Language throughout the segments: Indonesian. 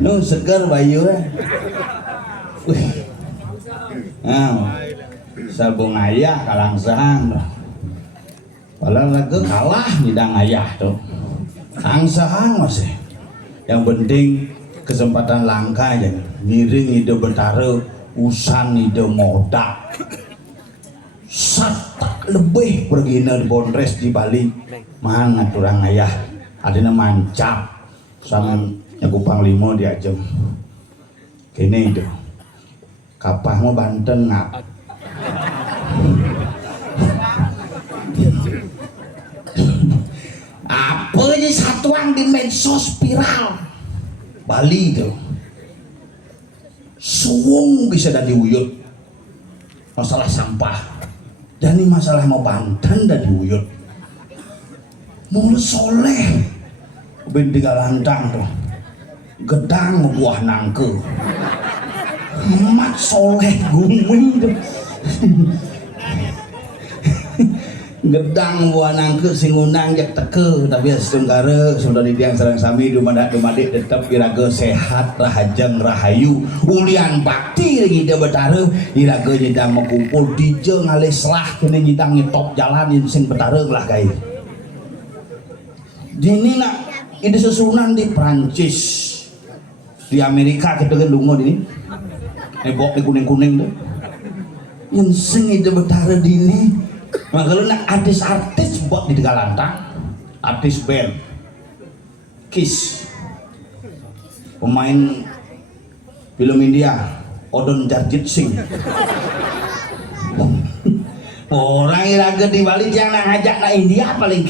Nu seger bayu wih sabung ayah kalangsahan padahal lagu kalah nyidang ayah tuh kalangsahan masih yang penting kesempatan langka aja miring ide betara usan ide modak satak lebih pergi di Bondres di Bali mahal ngaturang ayah adina mancap sama Nyaku Panglima diajem kene itu kapah mau Banten ngap apa aja satuan di medsos viral Bali itu suwung bisa dan diuyut masalah sampah dan ini masalah mau Banten dan diuyut mulut soleh binti galantang tuh gedang buah nangke mat soleh guming tuh gedang buah nangke sing undang jak teke tapi setunggara sudah di tiang sareng sami dumadak-dumadik tetep iraga sehat rahajeng rahayu ulian bakti lagi dia betara iraga nyidang mekumpul dije ngalih selah kene nyidang nyetop jalan sing betara lah guys dini nak ini susunan di Prancis di Amerika kita kan lungo ini nebok di kuning-kuning tuh yang sing ide betara dini makanya nak artis-artis buat di Tegalantang artis band Kiss pemain film India Odon Jarjit Singh orang iraga di Bali jangan ngajak na India paling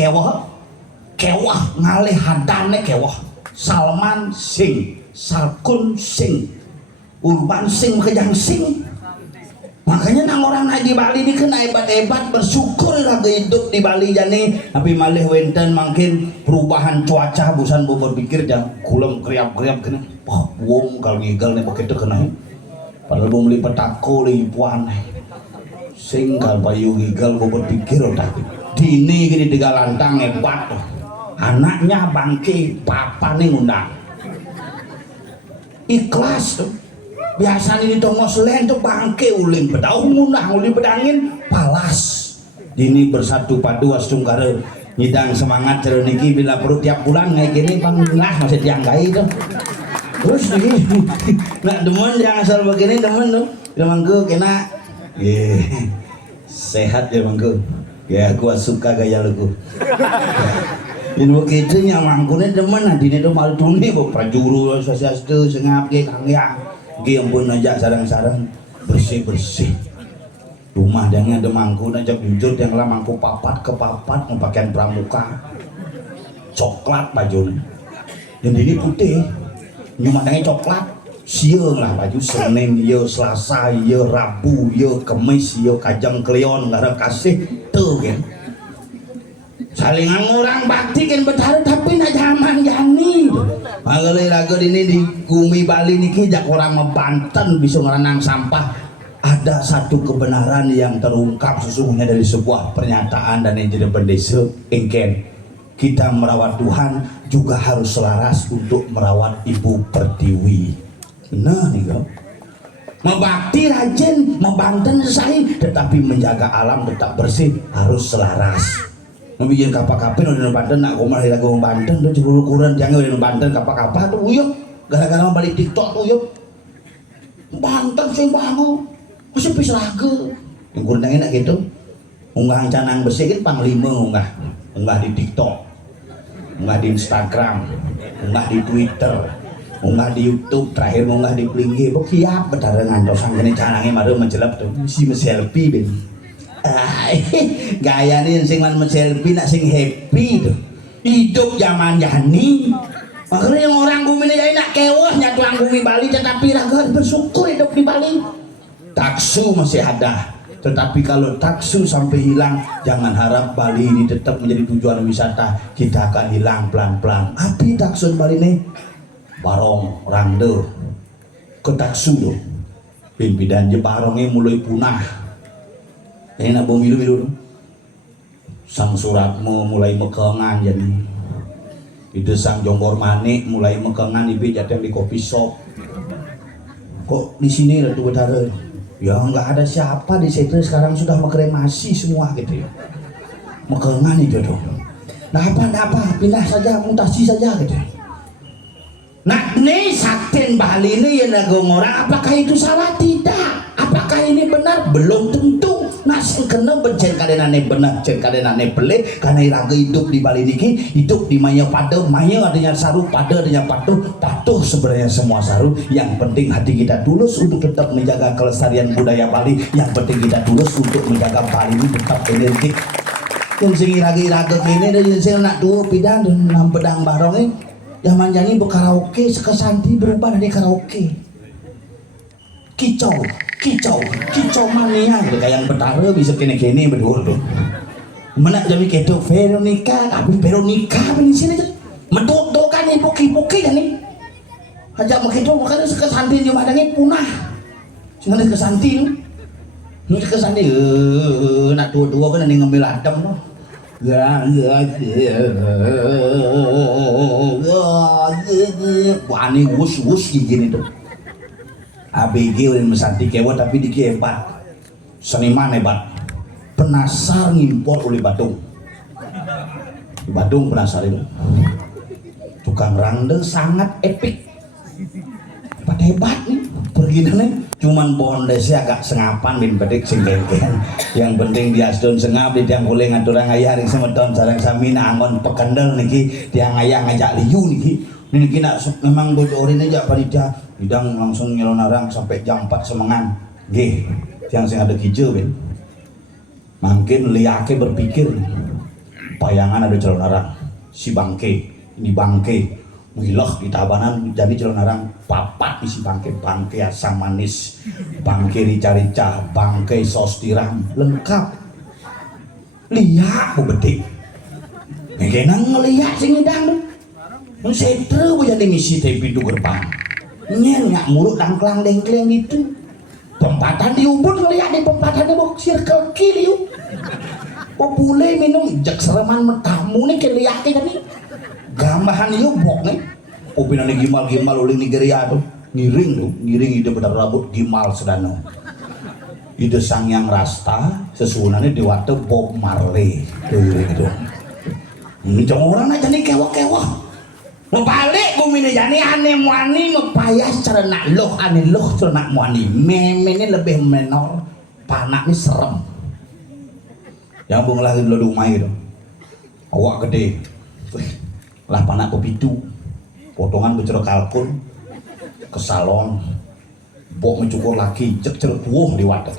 kewah ngalih hadane kewah Salman Singh Salkun Singh Urban Singh kejang Singh makanya nang orang naik di Bali ini kena hebat-hebat bersyukur lagi hidup di Bali jani tapi malih wenten makin perubahan cuaca busan berpikir jangan kulem kriap-kriap kena wah buang kalau ngigal nih begitu kena padahal belum lipat aku lipuan sing kalau bayu ngigal berpikir udah dini gini Tegalantang hebat anaknya bangke papa nih ngundang ikhlas tuh biasa ini tongos len tuh bangke uling pedaung munah uling pedangin palas dini bersatu padu astungkara nyidang semangat cara niki bila perut tiap bulan kayak gini panggah masih dianggai itu terus nih nak demen yang asal begini demen tuh mangku kena sehat ya mangku ya gua suka gaya lugu ini begitu nya mangkune demen adine tuh mal tuni bu prajuru sasiastu sengap ge kangyang ge ampun aja sarang-sarang bersih-bersih rumah dengan ada mangku najak jujur yang lah mangku papat ke papat pakaian pramuka coklat baju dan ini putih nyumatangnya coklat siang lah baju Senin ya Selasa ya Rabu ya Kemis ya Kajang Kleon ngarep kasih tuh kan salingan orang bakti kan betara tapi nak zaman jani magalai lagu ini di Gumi Bali niki jak orang membanten bisa ngerenang sampah ada satu kebenaran yang terungkap sesungguhnya dari sebuah pernyataan dan yang jadi bendesa engken kita merawat Tuhan juga harus selaras untuk merawat Ibu Pertiwi nah nih kau membakti rajin membanten selesai tetapi menjaga alam tetap bersih harus selaras membikin kapal-kapal udah Banten nak komar lagi orang Banten tuh cukup ukuran jangan udah Banten kapal-kapal tuh uyuk gara-gara balik TikTok tuh uyuk Banten sih bangun masih bisa lagu yang kurang enak gitu unggah canang besi kan panglima unggah di TikTok unggah di Instagram unggah di Twitter unggah di YouTube terakhir unggah di Plingi bokiap betara ngantosang ini canangnya maru menjelap tuh si selfie ben gaya nih sing man selfie nak sing happy tuh hidup zaman jani makanya yang orang Gumi ini jadi nak kewah nyatuan Gumi Bali tetapi raga bersyukur hidup di Bali taksu masih ada tetapi kalau taksu sampai hilang jangan harap Bali ini tetap menjadi tujuan wisata kita akan hilang pelan-pelan api taksu Bali ini barong rande ke taksu tuh pimpinan je barongnya mulai punah ini nak bumi milu sang suratmu mulai mekengan jadi itu sang jonggor manik mulai mekengan ibu jatuh di kopi shop kok di sini Ratu Betara ya nggak ada siapa di situ sekarang sudah mekremasi semua gitu ya mekengan itu dong nah apa pindah saja mutasi saja gitu nah ini Sakten Bali ini yang nagong orang apakah itu salah tidak apakah ini benar belum tentu nasi kena bencen kadenane benar cen kadenane beli karena iraga hidup di Bali niki hidup di maya pada maya adanya saru pada adanya patuh sebenarnya semua saru yang penting hati kita tulus untuk tetap menjaga kelestarian budaya Bali yang penting kita tulus untuk menjaga Bali ini tetap energetik yang sing iraga kene dan sing nak dua pidan dan pedang barong ini yang manjani berkaraoke sekesanti berubah dari karaoke kicau mania kayak yang Betara bisa kene-kene berdua tuh mana jadi keto Veronica tapi Veronica di sini tuh medok kan nih poki kan nih aja begitu makanya sekesanti cuma ada punah cuma sekesanti nih sekesanti nak tua kan nih ngambil adem loh wah ini wus gini tuh ABG udah mesanti kewa tapi diki hebat seniman hebat penasar ngimpor oleh Badung penasar itu tukang randeng sangat epik hebat nih pergi nih cuman bondesnya agak sengapan bin pedik sing kengken yang penting dia sedon sengap di tiang boleh ngaturang ayah ring semedon sarang samina angon pekandel niki tiang ayah ngajak liu niki niki nak memang bocorin aja panitia bidang langsung nyelonarang sampai jam 4 semangan gih yang sing ada hijau ben makin liake berpikir bayangan ada celonarang si bangke ini bangke wilah di tabanan jadi celonarang papat isi bangke asam manis bangke rica-rica bangke sos tiram lengkap liak bu bedik kena ngeliak sing ngedang mensetre jadi misi tapi pintu gerbang nyak muruk dangklang dengkleng gitu tempatan di Ubud ngeliat di tempatan di circle kiri popule minum jak sereman tamu nih keliake tadi gambahan yuk bok nih opinane gimal uling Nigeria tuh ngiring ide benar rambut gimal sedano ide Sangyang Rasta sesuunannya di waktu Bob Marley gitu ini orang aja nih kewah ngebalik bumi ini jani aneh muani ngepayas cernak loh aneh loh cernak muani meme ini lebih menor panak ini serem yang bung lagi dulu rumah gitu awak gede lah panak kepitu potongan bercerok kalkun ke salon bok mencukur lagi cek buah di wadah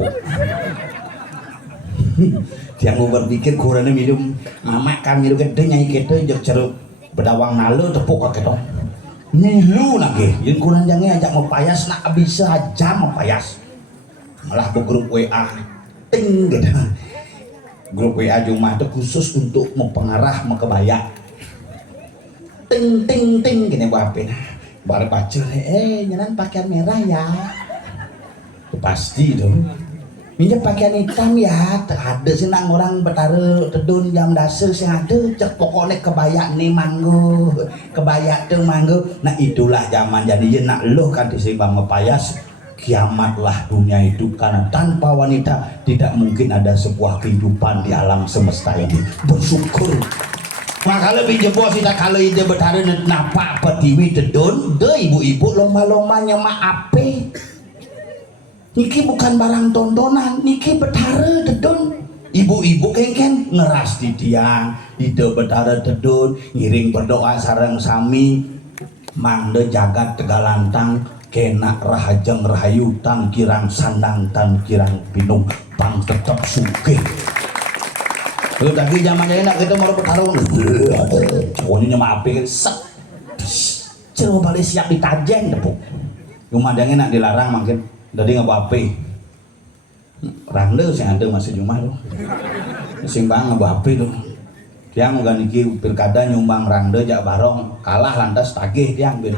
yang mau berpikir kurangnya minum mamak kan minum gede nyai gede cek ceruk bedawang nalu tepuk kok gitu nilu lagi yang kurang jangan ajak mempayas nak bisa aja mempayas malah ke grup WA ting gitu grup WA Jumat itu khusus untuk mempengarah mekebaya ting gini bapak baru baca nyenan pakaian merah ya itu pasti dong minyak pakaian hitam ya ada sih nang orang betara tedun jam dasar sih ada cek pokoknya kebaya nih manggo kebaya tuh manggo nah itulah zaman jadi nak lo kan disebang mepayas kiamatlah dunia itu karena tanpa wanita tidak mungkin ada sebuah kehidupan di alam semesta ini bersyukur maka lebih jebol sih kalau ide betara napa petiwi tedun deh ibu-ibu lomba-lomba nyemak ape niki bukan barang tontonan niki betara tedun ibu-ibu kengken ngeras di tiang ide betara tedun ngiring berdoa sareng sami mangde jagat tegalantang kena rahajeng rahayu tan kirang sandang tan kirang pinung pang tetap sugih lu tadi zamannya enak kita mau bertarung cowoknya maafin set coba balik siap ditajeng depuk rumahnya enak dilarang makin jadi nggak apa-apa rande sih ada masih cuma tuh sing bang nggak apa-apa tuh tiang nggak niki pilkada nyumbang rande jak barong kalah lantas tagih tiang bil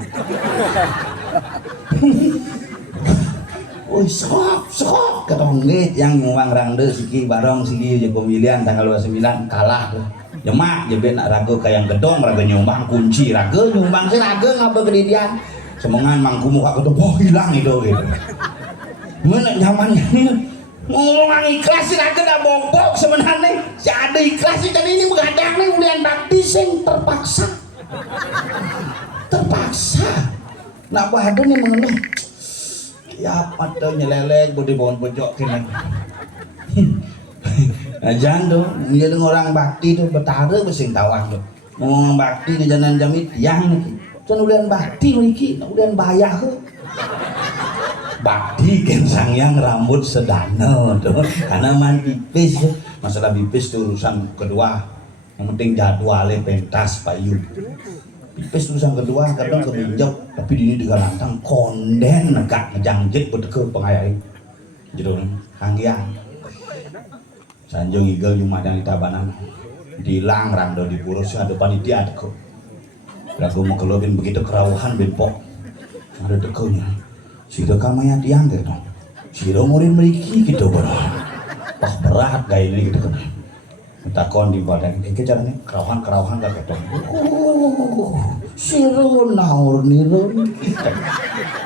sok ketongget yang nyumbang rande siki barong siki jadi pemilihan tanggal 29 kalah tuh jemak jebet nak ragu kayak gedong ragu nyumbang kunci ragu nyumbang sih ragu ngapa kedidian semangan mangku muka ketemu wah hilang itu gitu mana zamannya ini ngomong ikhlas sih ragu dah bobok sebenarnya si ada ikhlas sih jadi ini begadang nih ulian bakti sing terpaksa nak bahadu nih mengeluh ya pada nyelelek bodi bawon pojok kini ajan tuh menjadi orang bakti tuh betara besing tawang tuh ngomong bakti di jalan jamit yang nih kan ulian bakti lagi ulian bayar ke bakti kan Sangyang rambut sedana tuh karena man pipis masalah pipis tuh urusan kedua yang penting jadwalnya pentas payu pipis urusan kedua kadang keminjau tapi ini juga lantang konden negak ngejangjit berdeke pengayai gitu Hangyang sanjung igel jumadang di tabanan dilang rando di purus ada panitia adeko lagu mau kelobin begitu kerawuhan benpok ada dekonya si dekamanya tiang gitu si murid memiliki gitu berat gaya ini gitu kan takon di badan ini caranya kerawuhan gak ketong siru naur nirun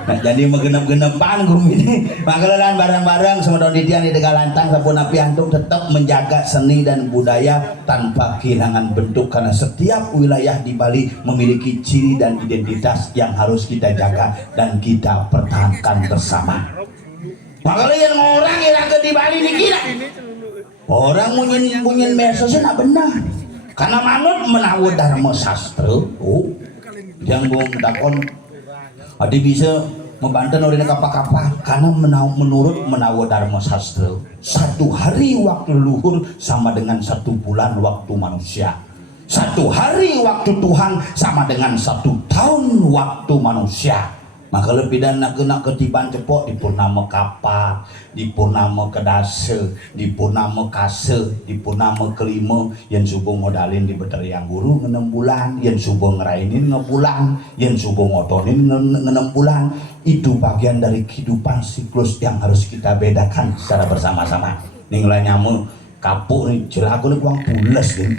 nah jadi menggenep-genepan gum ini makanya barang-barang sama daun didian di degalantang sapun api antum tetap menjaga seni dan budaya tanpa kehilangan bentuk karena setiap wilayah di Bali memiliki ciri dan identitas yang harus kita jaga dan kita pertahankan bersama makanya yang orang yang di Bali dikira orang munyin mersosnya nak benar karena manut menawar dharma sastra yang belum takon adi bisa membantu oleh kapal-kapal karena menurut menawar dharma sastra satu hari waktu leluhur sama dengan 1 bulan waktu manusia 1 hari waktu Tuhan sama dengan 1 tahun waktu manusia maka lebih dan nak kena ketiban cepok di purnama kapal di purnama kedase di purnama kase di purnama kelima yang subung modalin di beteri yang guru 6 bulan yang subung ngerainin ngebulan yang subung ngotonin 6 bulan itu bagian dari kehidupan siklus yang harus kita bedakan secara bersama-sama ninglah nyamu kapuk nih jelaku nih kuang pules nih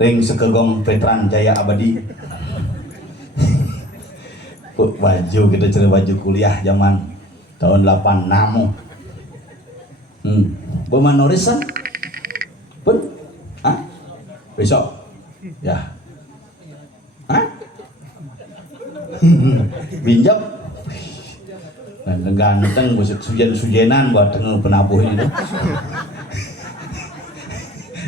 ring sekegong Petran Jaya Abadi baju kita cari baju kuliah zaman tahun 86. Bemanoris kan? Pun? Hah? Besok? Ya. Hah? Binjam? Ganteng, buset sujen-sujenan buat tengah penabuh ini.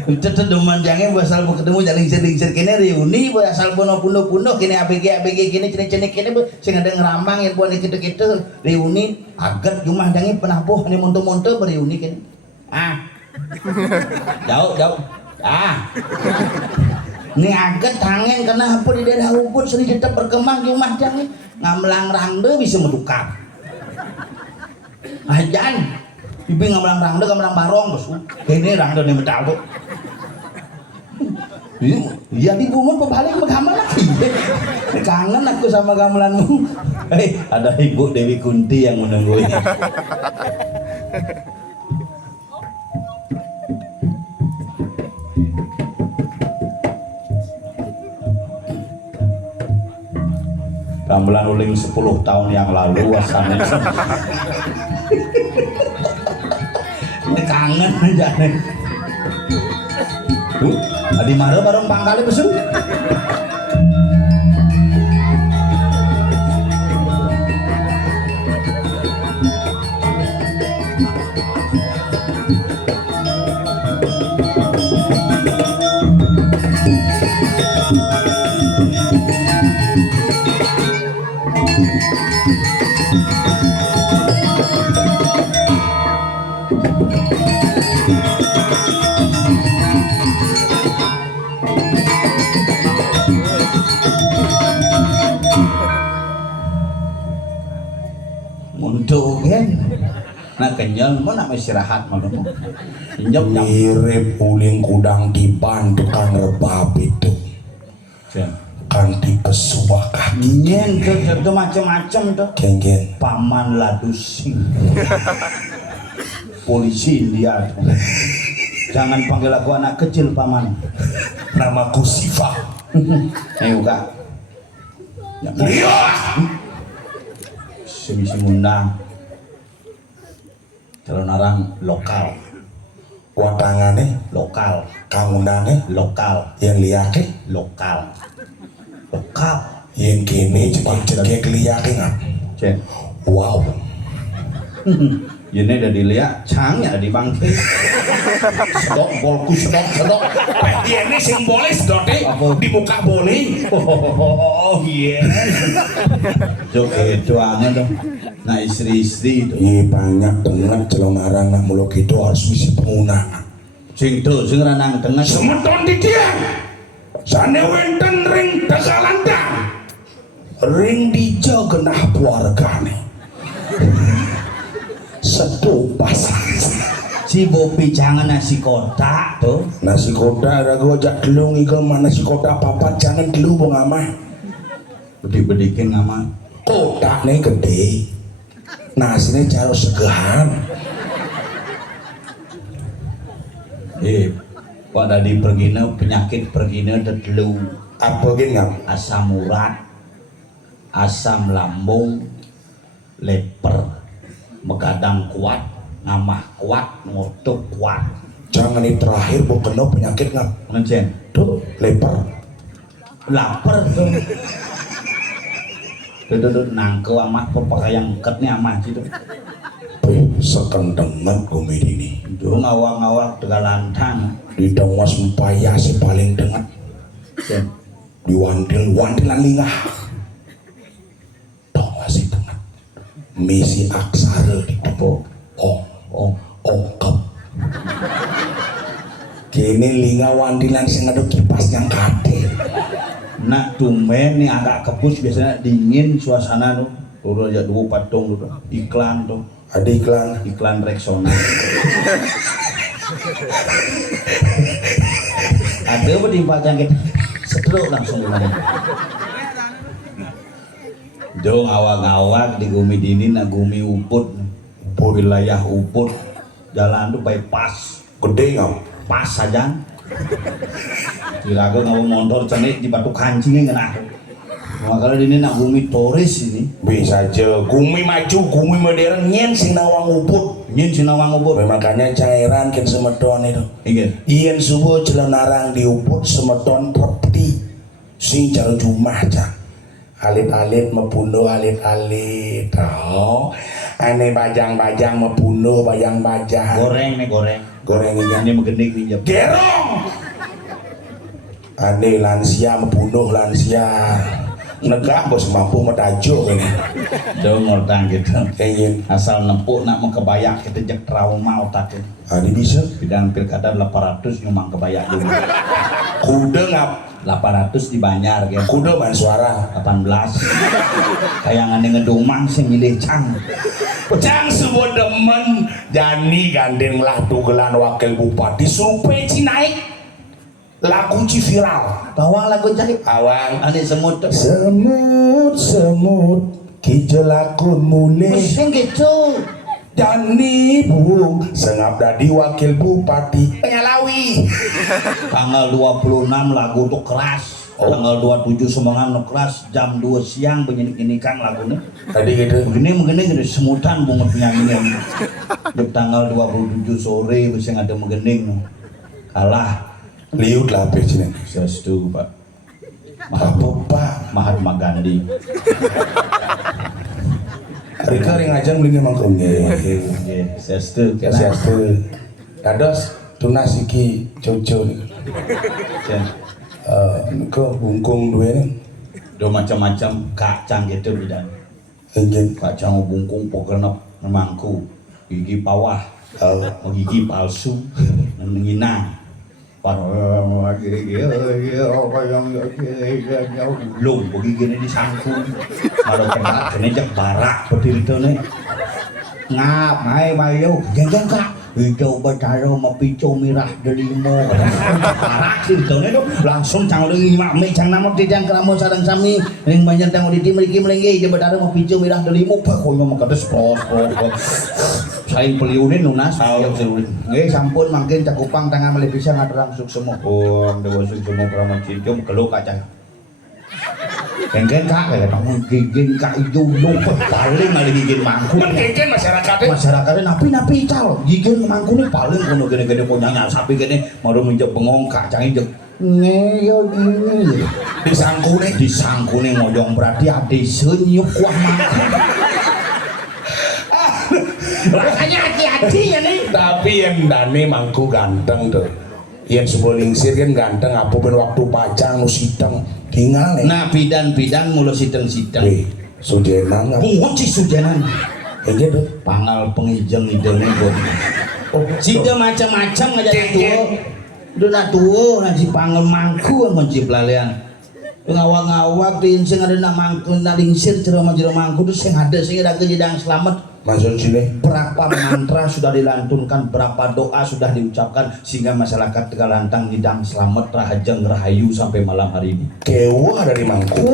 Tetep demen jangan basal ketemu jalan lingsir kene reuni basal puno-puno kene ABG kene cene-cene kene sing ada ngerambang yang buat gitu-gitu reuni agat jumlah jangan penabuh ini monto-monto bereuni kene. Jauh. Ini agat tangan karena apa di daerah Ubud sering tetap berkembang jumlah jangan ngamlang rangde bisa medukar. Ajan, bibi ngamlang rangde ngamlang barong bos. Kene rangde nih medal tuh. Iya di bumut pembalik gamelan lagi. Kangen aku sama gamelanmu. Ada Ibu Dewi Kunti yang menunggu ini. Gamelan uling 10 tahun yang lalu asalnya. Ini kangen aja nih. Adi mara bareng pangkali besu. Muntuk kan? Nah kenyal mau nak istirahat malu. Injak mirip uling kudang diban tukang rebab itu. Kanti pesuah kaki. Nyen itu macam-macam tuh. Geng-geng. Paman Ladusing. Polisi India. Jangan panggil aku anak kecil paman. Namaku Siva. Ayo kak. Semisi mundang. Calon orang lokal. Watangane lokal. Kangundane lokal. Yang liake lokal. Lokal. Yang kene cekek liake ngap. Cek. Wow. Ini udah dilihat, cangnya di bangke. Sedok, bolku sedok. Ini sing boleh sedote dibuka boleh. Oh iya. Joget doangan dong. Nah istri-istri itu. Iya banyak banget celong arang nak muluk itu harus misi penggunaan. Sing tuh, sing ranang tengah. Semeton di dia. Sane wenten ring Tegalantang. Ring dijo genah keluargane. Setu pasang. Si Bopi jangan nasi kotak tuh. Nasi kotak ada gua jak dulu ngigel mana nasi kotak papat jangan dulu bung amah. Bedik-bedikin ngama. Kotak nih gede. Nasinya jauh segehan. Kok tadi pergina penyakit pergina delu. Apa gini ngam? Asam urat, asam lambung, leper, megadang kuat, ngamah kuat, ngotok kuat. Jangan ini terakhir bukan penyakit ngam. Ngejen. Tuh leper. Lapar tuh. Tuh nangke amat pepakaian ketnya amat gitu. Sekendengan komedi ini. Tuh ngawak-ngawak Tegalantang. Di Dewas Empaya si paling dengar. Di wandilan lingah. Dong masih dengar. Misi aksara di apa? Ongkep. Kini lingah wandilan sing ada kipas yang kate. Nak tumben nih agak kepus biasanya dingin suasana tuh. Udah aja dua patung tuh iklan tuh. Ada iklan Rexona. Ada apa di pajang kita setruk langsung gimana? Jong awak-awak di Gumi Dini nak Gumi Uput wilayah Uput jalan tuh bypass gede ngam pas saja. Kiraga ngau motor cenik di batu kancingnya kena. Nah, kalau ini nak bumi turis ini bisa aja gumi maju gumi modern nyen sing nawang uput nyen sinawang ubur. makanya cairan kin semedon itu Iya. ien subuh jelenarang di uput semedon prepti sing jar jumah cak alit-alit mebunuh alit-alit oh ane bajang-bajang mebunuh bajang-bajang Goreng nih goreng. goreng ini Ini megenik nih jam. gerong ane lansia mebunuh lansia negak bos mampu medajo ini Dong ngortang gitu. ingin Asal nempuk nak mengkebayak kita jek trauma otaknya. ini bisa Bidang pilkada 800 nyumang kebayak dulu. kuda ngap 800 dibayar gitu. kuda main suara 18. Kayangan ngedumang sing milih cang. Pecang sebuah demen Jani gandeng lah tugelan wakil bupati survei naik lagu viral Bawang lagu cari. awang Ane semut. semut kijelakun mulai Sing gitu. Jani bung sengap dadi wakil bupati penyalawi Tanggal 26 lagu tuh keras. Tanggal 27 semangat keras jam 2 siang penyanyi-nyanyikan lagunya. tadi gitu Begini gitu semutan bunga penyanyinya. Di tanggal 27 sore bisa ada menggening. Kalah. liut lah sini Sestu Pak. apa pak Mahatma Gandhi. Rika ring aja beli emang kumnya Nggih, sestu kena. siapa dados tunas iki jojo nih Jen. kau bungkung dua nih Do macam-macam kacang gitu bidan. ingin Kacang bungkung pokoknya memangku. Gigi pawah, gigi palsu, nginang. Belum begini disangkung kalau kena kena jak barak seperti itu nih ngap hai bayu jangan kak hijau betaro mapico merah delimo barak sih itu nih langsung cang lagi mame cang nama tidak keramu sarang sami yang banyak tang di tim lagi melengge hijau betaro mapico merah delimo pokoknya makates pros saing peliunin nunas yang seluruh nggih sampun mangkin cakupang tangan melih bisa ngaturang suksemo oh dewa suksemo praman cincung keluk kacang Kengken kak kayak kamu gigin kak ijo lupa paling kali gigin mangku mengkengken masyarakatnya napi cal gigin mangku nih paling kono gede-gede punyanya sapi gini mau menjak bengong kacang ijo ngeyo gini disangku nih ngojong berarti ada senyuk kuah mangku rasanya hati-hati ya nih tapi yang dane mangku ganteng tuh yang sebuah lingsir kan ganteng apa ben waktu pacang nu siteng tinggal nah bidan mulu sideng-sideng sujenan apa bungut sih sujanan aja tuh pangal pengijeng-ijengnya buat oh sida macam-macam aja tuh udah tuh ngaji pangal mangku ngunci pelalian ngawak-ngawak di sing ada nak mangku nak lingsir jero mangku tuh sing ada sing ada kejedang selamat masuk sini berapa mantra sudah dilantunkan berapa doa sudah diucapkan sehingga masyarakat Tegalantang ngidang selamat rahajeng rahayu sampai malam hari ini kewa dari mangku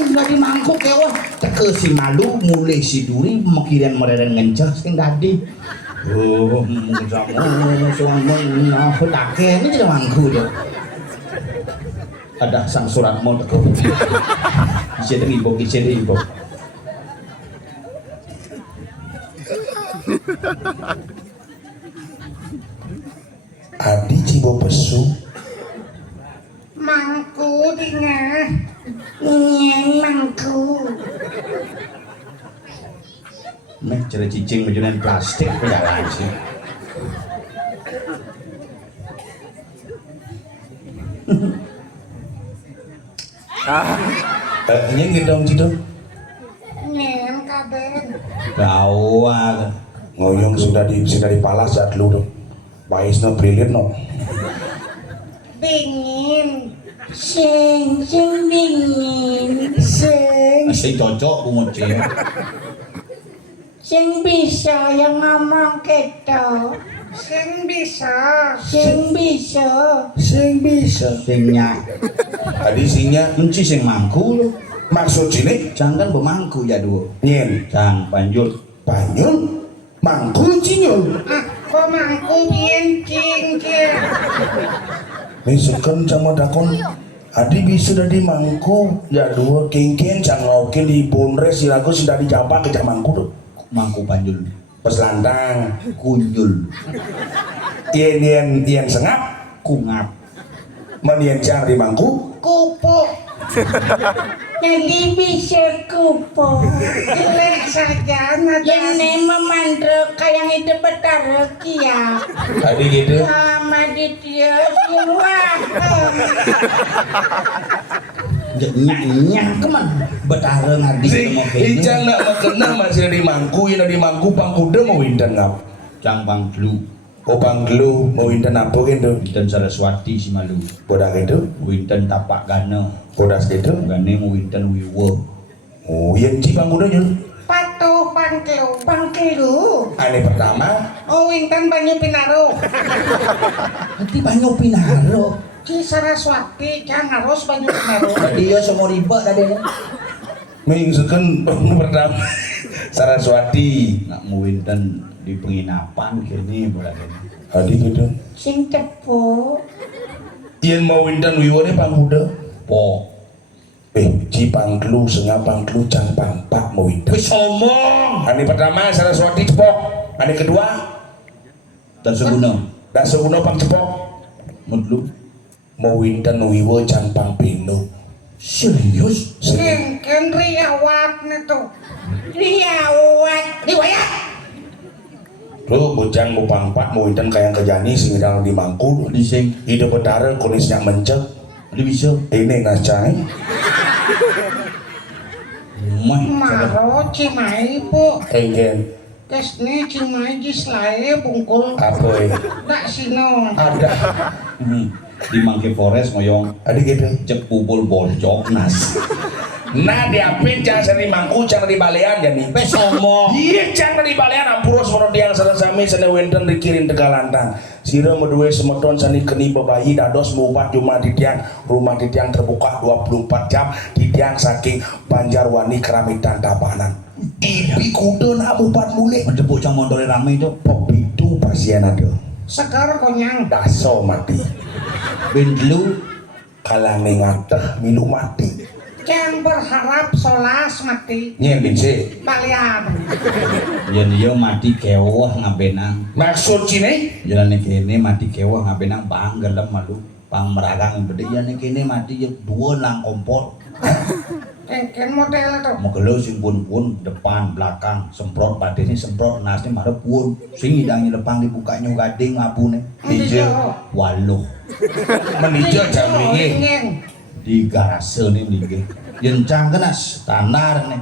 nggak di mangku kewa teke si malu mulai si duri mekiran mereren ngencah sing tadi sama suami petake ini tidak mangku tuh ada sang surat mau teko isi ibu adi cibo pesu mangku dina nyen mangku nih cara cicing majunan plastik jalan sih ini ngidong cidong nyen kaben gawat ngoyong sudah dipalas saat lu dong baisnya brilliant no dingin sing dingin sing masih cocok bunguci sing bisa yang ngomong gitu sing bisa singnya tadi sinya menci sing mangku lu maksud sini jangan bermangku ya dua nyen jang banjur banyul mangkul cinyul aku mangku bien cincin misukan sama dakon Adi bisa dari mangku ya dua kengken cangokin di Bonres sirago sudah dijampak ke mangku tuh Mangku panjul. pas lantang Kunjul. ien sengap Kungap. menien car di mangku Kupu. Jadi bisa kupo. Jelek saja nada. Yang memandro kayak itu betar kia. tadi gitu Sama di dia semua. Nyak keman. Betara ngadi si mau kene. Ican nak makena masih di mangku yang di mangku pangkuda mau winten ngap Cang Banglu. oh panglu mau winten apa gitu Winten Saraswati si Malu. bodak itu Winten Tapak Gana. bodak gitu Gane mau winten Wiwo. oh yang ci pangkuda nyul Patuh pangkelu. Pangkilu. ane pertama Oh Intan Banyu Pinaro. Nanti banyak pinaro. Ki Saraswati kan harus Banyu Pinaro. Tadi ya semua riba tadi. mengingsukan pertama Saraswati Nak mau winten di penginapan kene bola kene. adi gitu Sing tepo. Ian mau winten wiwone pangkuda Po. ci pangklu sengap pangklu cang pangpak mau winten Wis omong. ane pertama Saraswati cepok ane kedua Dan seguna. dak seguno pang cepok Mudlu. mau winten wiwo cang pang pino Serius? Kengken riawat nih tuh. Riawat. Riwayat. lu bujang mau pangpak mau winten kayak kejani sing dalam di mangku Di sing. ide betara kunisnya mencek Di bisa. ini nacai Mah. Maro Cimai po. enggen Kesni Cimai gislae bungkul. apa Dak sino. ada Di Mangke Forest ngoyong adi gitu cek pupul bojok nas. nah diapin jangan sering mangku jangan di balean jadi Wis omong. iya jangan di balean ampuros menurut yang sami sana wenten dikirim tegalantang sira medue semeton sani keni bebayi dados mubat cuma di tiang rumah di tiang terbuka 24 jam di tiang saking Banjarwani Keramitan Tabanan ibi kudu nak mubat mulai Mendebuk cang montore rame itu. pepitu pasien ada Sekar konyang. daso mati Bendlu kalange ngateh milu mati Jangan berharap solas mati. nyemin sih Balian. yen dia mati kewah ngabenang. maksud cine Jalan kene mati kewah ngabenang bang gelem malu. Pang meragang gede yen kene mati ya dua lang kompor. Kengken model tuh. Mau gelo sing pun depan belakang semprot badene semprot nasne marep pun sing idang lepang dibukanya gading ngapune. Ijo. Waluh menijo jam ini Ingin. di garase nih mlingi. Yen cang kena standar nih.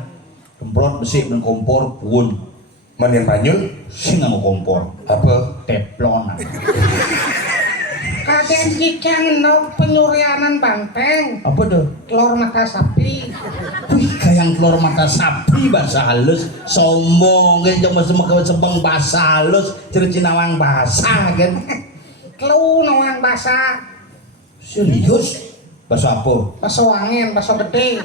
Semprot besi ben kompor pun menien panyul sing nganggo kompor apa teflon. Kadang jika no penyurianan banteng. Apa tuh? Telur mata sapi. Wih, kayak telur mata sapi bahasa halus, sombong kan cuma sebang bahasa halus, cerita Cinawang bahasa kan. Kelu nawang basa. Serius? Bahasa apa? Baso angin, baso gede.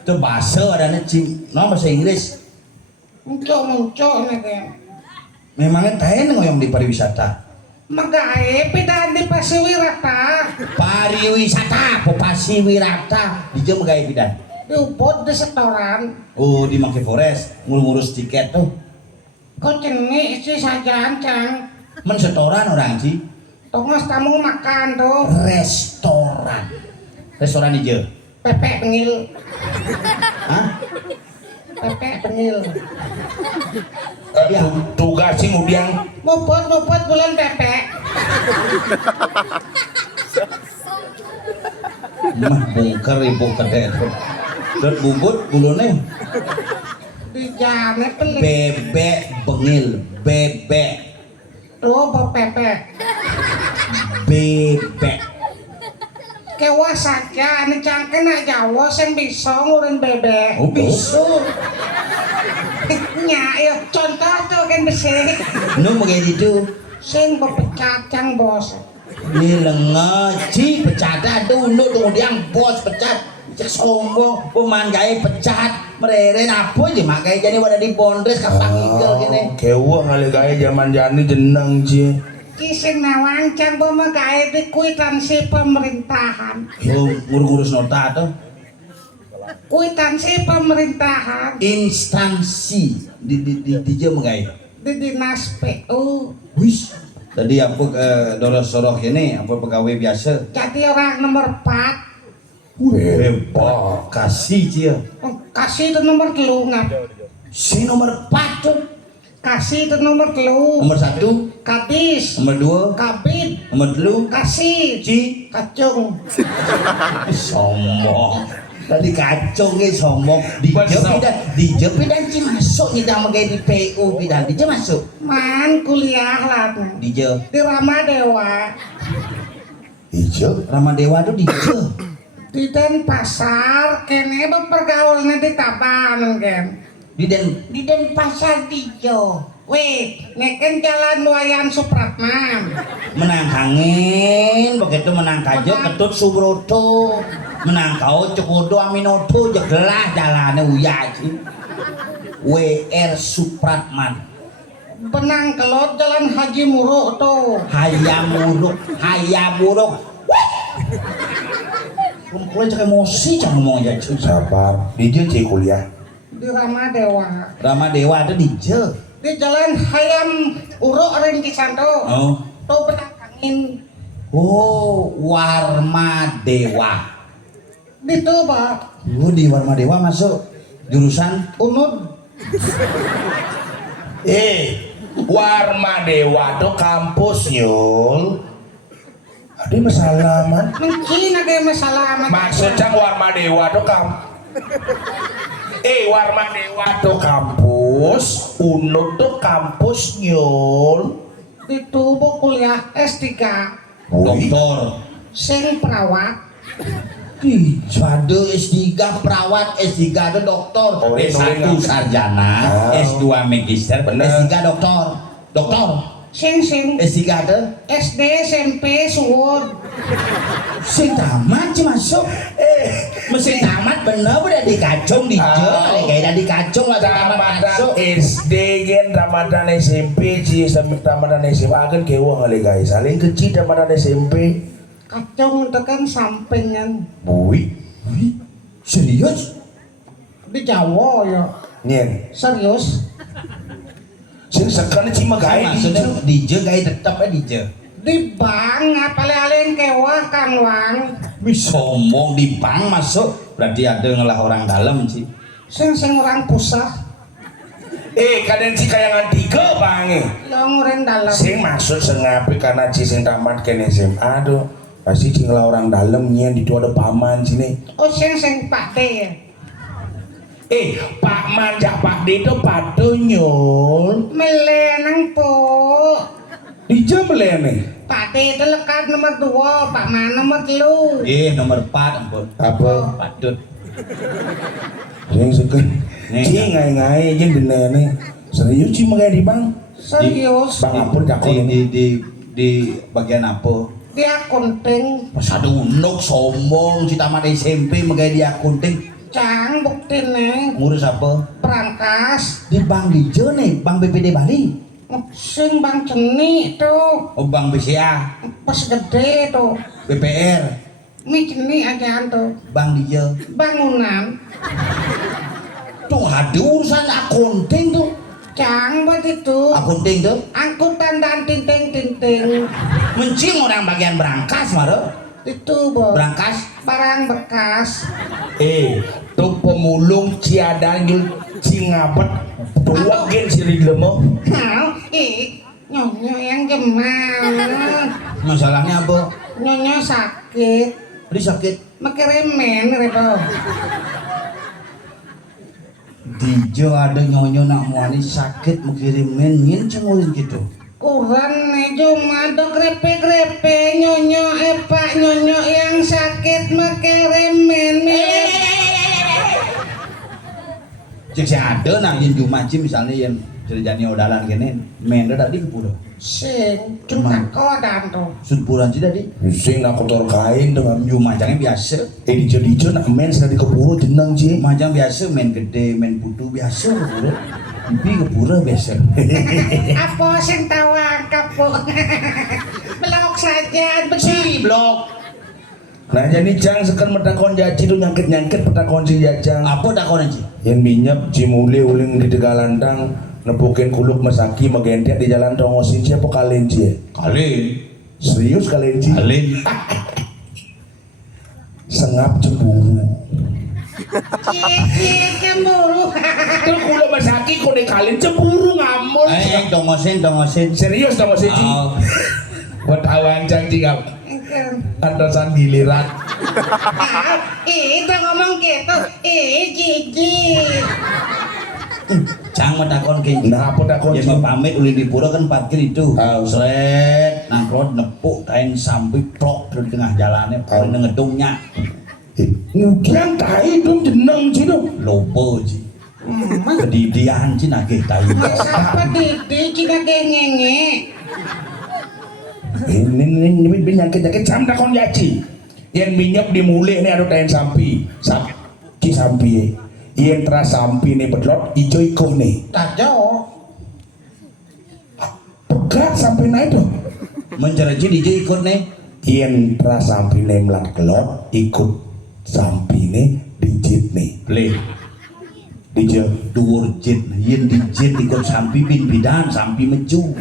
Itu bahasa adanya no bahasa Inggris. Muncul nih kan. Memangnya tahen ngoyong di pariwisata. Magae pindahan di Pasiwirata. Pariwisata, pasiwirata, di jam gaya bidan. Diupot di setoran. Oh di Mangke Forest, ngurus tiket tuh. Kok ceni si sajaan cang. Men setoran orang sih. Tongos tamu makan tuh. Restoran. Restoran hijau. Pepek bengil. Hah? Pepek bengil. Ya. tugas sih kemudian Muput bulan pepek. Mah bungker ibu kedek. Dan bubut bulune Di jamet pelik. bebek bengil, bebek, Tuh pepek. bebek. Kewa saja ane cang kena Jawa sing bisa ngurun bebek. Oh bisa. Nya ya contoh tuh kan besi. Nu mau kayak gitu. Sing bepecat cang bos. Ini lengaji pecat aduh nu kemudian bos pecat. Cek sombong, pemain gaya pecat, mereren apa aja makanya jadi wadah di Bonres kapan ngigel gini. kewa kali gaya zaman jani jeneng sih Kisah nawang can pemegawai di kwitansi pemerintahan. Oh, ngurus nota atau Kwitansi pemerintahan instansi di dia mengai. di dinas PU. Wis. Tadi apa doros-sorok ini apa pegawai biasa. Jadi orang nomor 4. Hebat. Kasih dia. Kasih itu nomor 3 ngap. Si nomor 4 tuh. Kasih itu nomor 3. Nomor 1, Kadis. nomor 2, Kabit. nomor 3, Kasih. Ci. Kacung. Sombong. Tadi kacung nih sombong. Di jepidan Ci masuk kita magai di PU bidan di masuk. Man kuliah lah. Di je. Di Ramadewa. Ijo. Ramadewa tuh di je. Di Denpasar. Kene berpergaulnya di Taban kan. Di Di Denpasar Dijo. Wih, neken jalan Wayan Supratman. menang angin begitu menang kajo ketut Subroto menang kau Cokodo Aminoto jegelah jalannya uyaji WR Supratman Benang kelot jalan Haji Muruk tuh. hayam buruk kumpulnya cek emosi cak ngomong aja Sabar. Di dia cek kuliah. Di Ramadewa. Ramadewa ada di je. Di jalan Hayam Uruk Rintisan tuh. Oh. Tuh benang angin. Oh, Warmadewa. Di tuh Pak. Oh, di Warmadewa masuk jurusan Unud. Warmadewa tuh kampus Nyul. Ada masalah man. Mungkin ada masalah sama Maksudnya Warmadewa tuh Warmadewa tuh kampus, Unut tuh kampus Nyul. di tubuh kuliah S3 doktor. sing perawat. Ih, jado S3 perawat, S3 itu doktor, Oh, S1 ini sarjana, S2 magister, Bener. S3 doktor. Sing S3 itu SD SMP suwun. sing tamat sih masuk. Mesin tamat bener udah dikacung di je, kayak dikacung waktu tamat masuk. Ramadan SD gen Ramadan SMP Ci sampai Ramadan SMA kan kewa kali guys. Saling kecil Ramadan SMP. Kacung itu kan sampingan Bui. Serius? di Jawa ya. Nyen. Serius. Sing sekali Ci magai Maksudnya di je kayak tetap di je. Di bank apalagi kewah Kang Wang. Wih sombong di bank masuk, berarti ada ngelah orang dalam sih. Sing orang pusat. Kadang Ci kayangan 3 bange. Yang orang dalam. Sing maksud sengapi karena Ci sing tamat ke SMA tuh. Pasti Ci ngelah orang dalam nyen itu ada paman sini. Oh sing Pak D ya. Pak Manjak Pak D itu padu Nyul. Melenang po. Di jam lene. Pak D itu lekat nomor 2, Pak Man nomor 3. Nomor 4 ampun. Apa? Patut. Sing seken. Nih. Ci ngai-ngai jeung denene. Serius Ci magai di bang? Serius. Bang ampun dakon. Di bagian apa? Dia kunting. Pas ada unuk sombong si tamat SMP megai dia kunting. Cang bukti neng. Ngurus apa? Perangkas. Di bank di je nih, bank BPD Bali. Sing bang ceni tuh. Oh bank BCA, Pas gede tuh. BPR, Ini ceni aja tuh. bank di je. Bangunan. Tuh ada urusan akunting tuh. Cang buat itu. Akunting tuh. Angkutan dan tinting-tinting. Mencing orang bagian berangkas maro. Itu bos. Berangkas. Barang bekas. Tuh pemulung Ciada Nyul Cingapet. Tuh gen si Ridlemo. Hau, nyonya yang gemal. Masalahnya apa? Nyonya sakit. Ini sakit. Make remen repo. Di je ada nyonyo nak muani sakit mengirimin nyin cemulin gitu. Kurang nih cuma ada grepe-grepe nyonyo Pak nyonyo yang sakit make remen. Cek si ada nak yin jumaci misalnya yang terjadi odalan gini, main tadi kepulau. Sing cuma kodan tuh. Sudburan sih tadi. Sing nak kotor kain dengan Jumacangnya biasa. di jodijo nak men sedang di keburu jeneng Ci. Majang biasa main gede, main putu biasa bro. Bi kepura biasa. Apa sing tawang kapok? Blok saja Si blok. Nah jadi jang sekan metakon jaji tuh nyangkit petakon si jajang. Apa takon aja? Yang minyak cimuli uling di Tegalandang nepukin kuluk mesaki magentia di jalan tongosin siapa kalian cie? Kalian. Serius kalian cie? Kalian. Sengap cemburu. cie cemburu. Tuh kulo mesaki kode kalian cemburu ngamul. Dongosin. Serius tongosin cie? Oh. Buat awang jang jingap. Antosan giliran. Itu ngomong gitu. Jijik. Cang takon ke. Nah apa takon Ya cie? pamit uli di pura kan parkir itu. Oh. Sret nangkrot nepuk kain sampai plok di tengah jalannya. Oh. Ngedungnya. Ngudiang tai dong jeneng cie dong. Lopo ji. Kedidian ji nagih tai. Siapa Didi cina ngenge. Ini penyakit jam takon jaji. Yang minyak dimulai nih ada tain sampi yang teras sampi nih bedlot ijo iko nih Tak jauh. pegat sampai naik tuh Menjeraji DJ ikut nih. yang teras sampi nih melat kelot ikut sampi nih dijit nih Lih. dijit Dhuwur jit, yen dijit ikut sampi bin bidan sampi meju.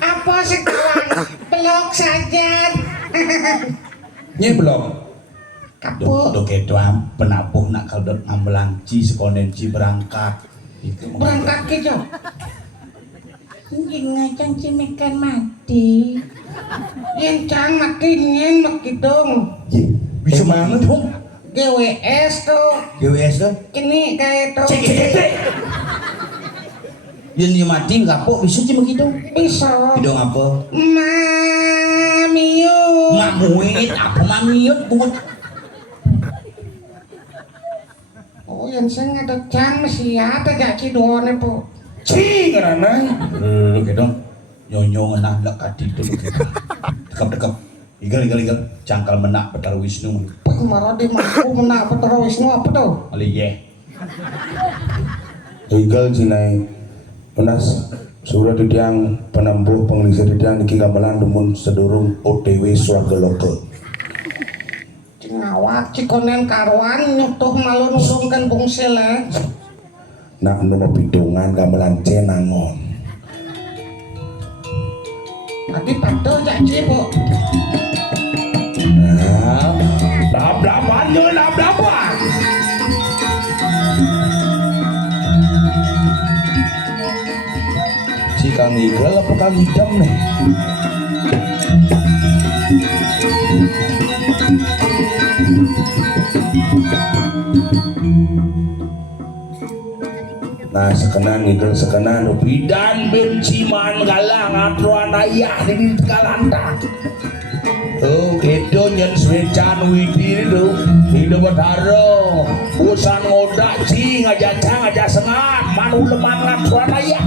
Apa sih tawang? Blok saja. nya belum Kapok. Dok itu penabuh nak kaldot ngambelanci sekonenci berangkat. Itu Berangkat gitu. Anjing ngajang cimikan mati. Yang cang makin dong. bisa mana tuh GWS tuh. GWS tuh. Ini kayak tuh. Yen dia mati kapok bisa cuma gitu. Bisa. Bidong apa? Mamiu. Mamuit apa mamiut bungut. Oh yang saya ada cang masih ada jak cidone po. cing karena Lu gitu. Nyonyo ngenah lek kadi itu lu gitu. Dekap. Igal. Cangkal menak Betara Wisnu. Marah di mampu menak Betara Wisnu apa tuh? Ali ye. Igal cinai penas surat yang penembuh pengelisir yang niki gamelan dumun sedurung OTW swarga loka Ngawak cikonen karuan nyutuh malu nurungkan bungsel nak nu pidungan gamelan cenangon tadi patuh janji po. nah lap-lapan yo lap-lapan si Kang Igal apa Kang Idam nih nah sekenan Igal sekenan bidan benciman galang atruan ayah di Tegalanta oh kedo nyen swecan widi itu hidup betaro usan ngodak ci ngajak sengat manu leman atruan ayah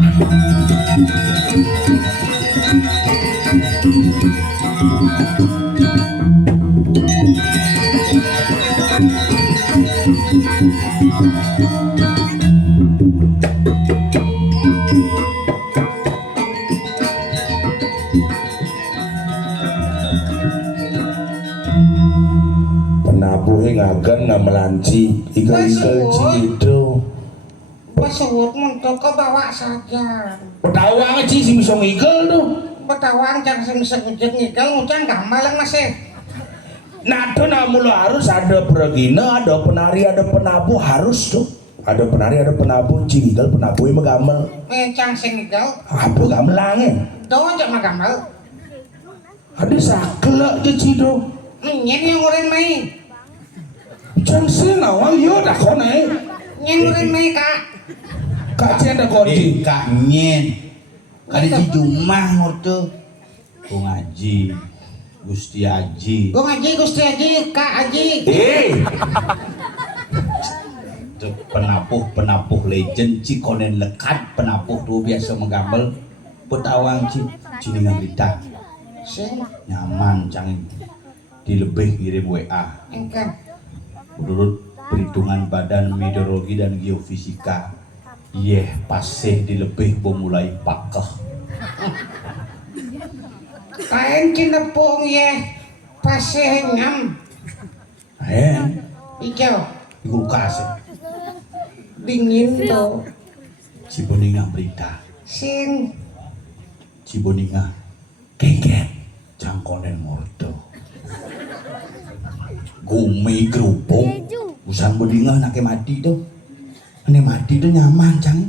penabuhe ngagan ngamelanci ikel-ikel cido Pasut untuk ke bawa saja. petawang ci si bisa ngigel tuh Betawang jangan semisal ngejek ngikal ngucang gamal yang masih. nah tuh namun harus ada pergina ada penari ada penabuh harus tuh ada penari ada penabuh cinggal penabuh yang gamel Ngecang sing ngikal. apa gamelangnya Do aja mah gamal. ada saklek aja cido Nyen yang ngurin main. jangan senawang yo dah kone Nyen ngurin main kak. kak ci ada kodi Kak nyen. Kali di Jumah ngurtu. Ku ngaji. Gusti Haji. Gue ngaji Gusti Haji, Kak Haji. Penapuh legend cikonen lekat penapuh tuh biasa menggambel petawang ciningan lidah Sing nyaman cangin dilebih kirim WA engkan. menurut perhitungan badan meteorologi dan geofisika Iya, pasih dilebih mulai pakeh. Kain cinepung ya pasih nyam hijau Kulkas dingin tuh Ciboninga berita sing Ciboninga kengket jangkonen mordo gumi kerupuk usang bodinga nake mati tuh ane mati tuh nyaman cang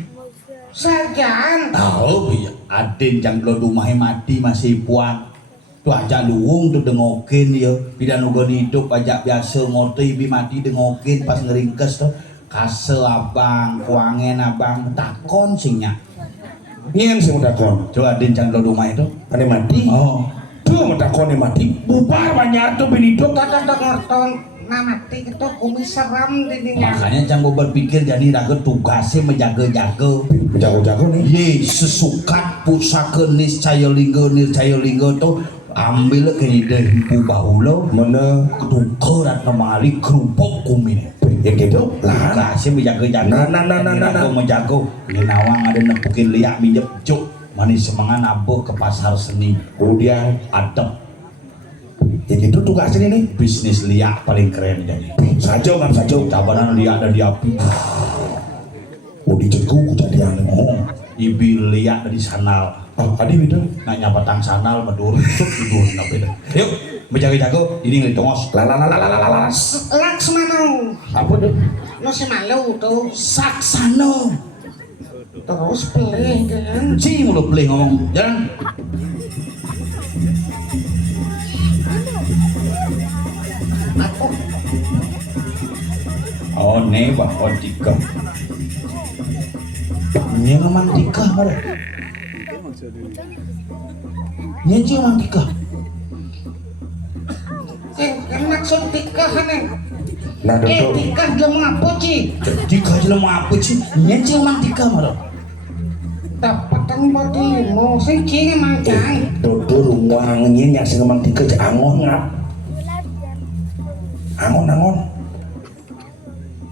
sajan tahu iya aden jang lo rumahnya mati masih puan tuh aja luwung tuh dengokin ya bidan ugon hidup aja biasa ngote ibi mati dengokin pas ngeringkes tuh kase abang kuangen abang takon singnya Nyen sing udah kon. coba aden jang lo rumah itu Ane mati. oh Tuh udah kon mati. Bubar banyak tuh benidok. tak ngerton mati itu kumi seram didinya makanya jang gue berpikir jadi raga tugasnya menjaga-jaga Jago-jago nih. ye sesukat pusaka niscaya lingga tuh ambil ke ide hibu bahula Mana ketuker atau mali kerupuk kumi yang gitu lah. tugasnya menjaga-jaga Nah. menjaga nawang ada nepukin liak minjep cuk manis semangan abo ke pasar seni Kemudian adep yang gitu tugasnya ini. bisnis liak paling keren jadi Sajo kan sajo. cabaran liak ada di api Oh diceku kejadian oh ibi liak dari sanal Oh adi beda. nanya petang sanal medur sut tidur nape dah yuk menjaga-jaga ini ngelitongos Lalalalalalalalas. Laksmana Apa tuh? no si malu tuh saksana terus pilih kan ci mulut pelih ngomong jalan aku oh ne bahwa tika ini memang tika mana ini ci memang tika yang maksud tikah nih Nah dodol. tikah belum apa ci tika jelas mau apa ci ini ci memang tika mana dapat yang body mau sing ci mancang Dodol rumah ngin yang sing emang tiga angon ngap. Angon.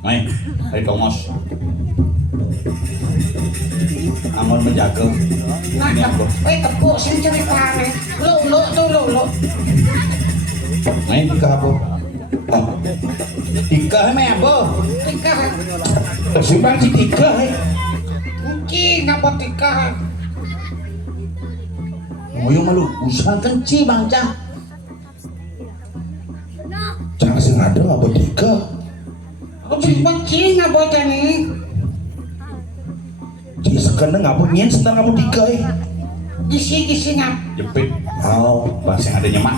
main hari tongos amun menjaga nah ini apa tepuk sing ceritane lo main tika apa oh tika main apa tikah Tersimpan si tiga. ci ngapa tikah ngoyo malu usaha kenci bang cah Jangan sing ada apa tiga. benci ngapa jani Ci sekena ngapa nyen sedang ngapa tiga gisi ngap jepit Oh, bahasa yang ada nyemak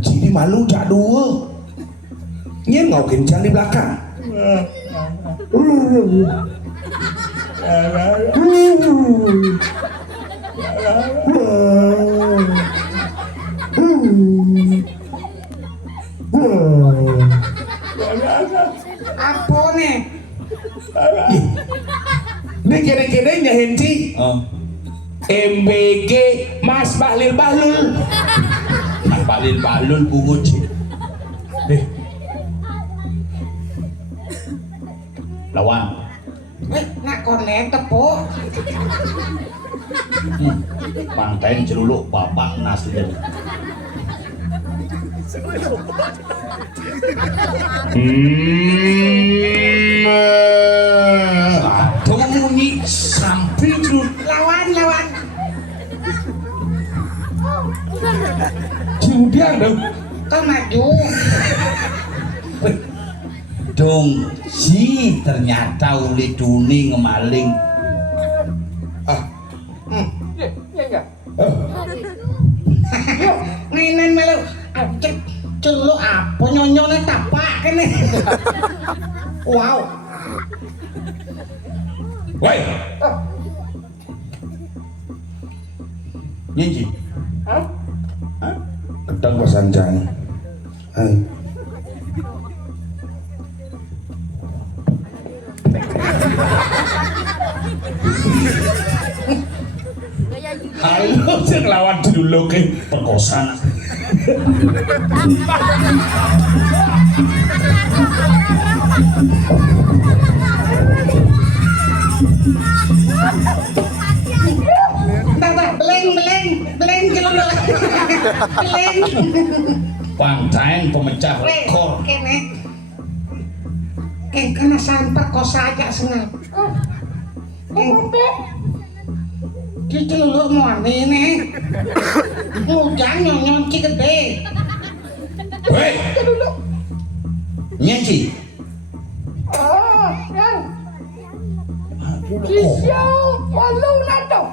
Ci malu jak dua. Nyen ngau kencang di belakang. apa nih Ini kede-kede henti. MBG Mas Bahlil Bahlul. Mas Bahlul pungut lawan nak konen tepuk pantain celuluk bapak nasi dan aduh bunyi sampai celuluk lawan Ciudian dong. kau maju dong si ternyata uli duni ngemaling ngainan malu celuk apa nyonyone tapak kene wow Woi, nyenci kedang pasanjang. Halo sing lawan dulu ke perkosaan. Tata beleng kelulu. Beleng. Pancain pemecah rekor. Kene. Ken kana sampak kok saja sengat. Cucu lu mau ini. Ngujang nyon ci gede. Hei, nyanyi.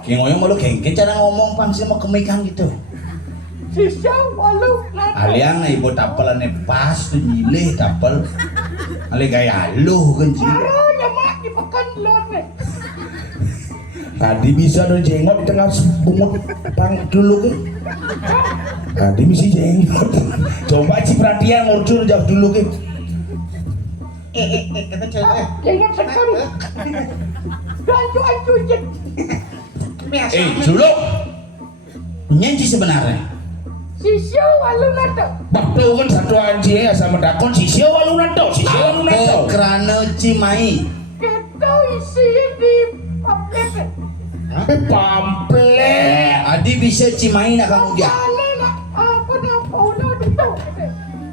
Yang ngoyong malu kengke cara ngomong pangsi mau kemikan gitu. Aliang ibu tapelan pas tuh nyilih tapel. Ali gaya lu kan sih. tadi bisa ada jenggot di tengah bungut pang dulu kan tadi misi jenggot coba ci perhatian ngurcur jauh dulu kan Kata cewek. Jangan sekali. Ancu jek. Biasa. Dulu nyanyi sebenarnya. Sisyo walu nato. waktu kan satu anjing ya sama dakon sisio walunanto Kerana Cimai. Kita isi di pamflet. pamflet Adi bisa Cimai nak kamu dia. Kali nak apa dah paulo dito.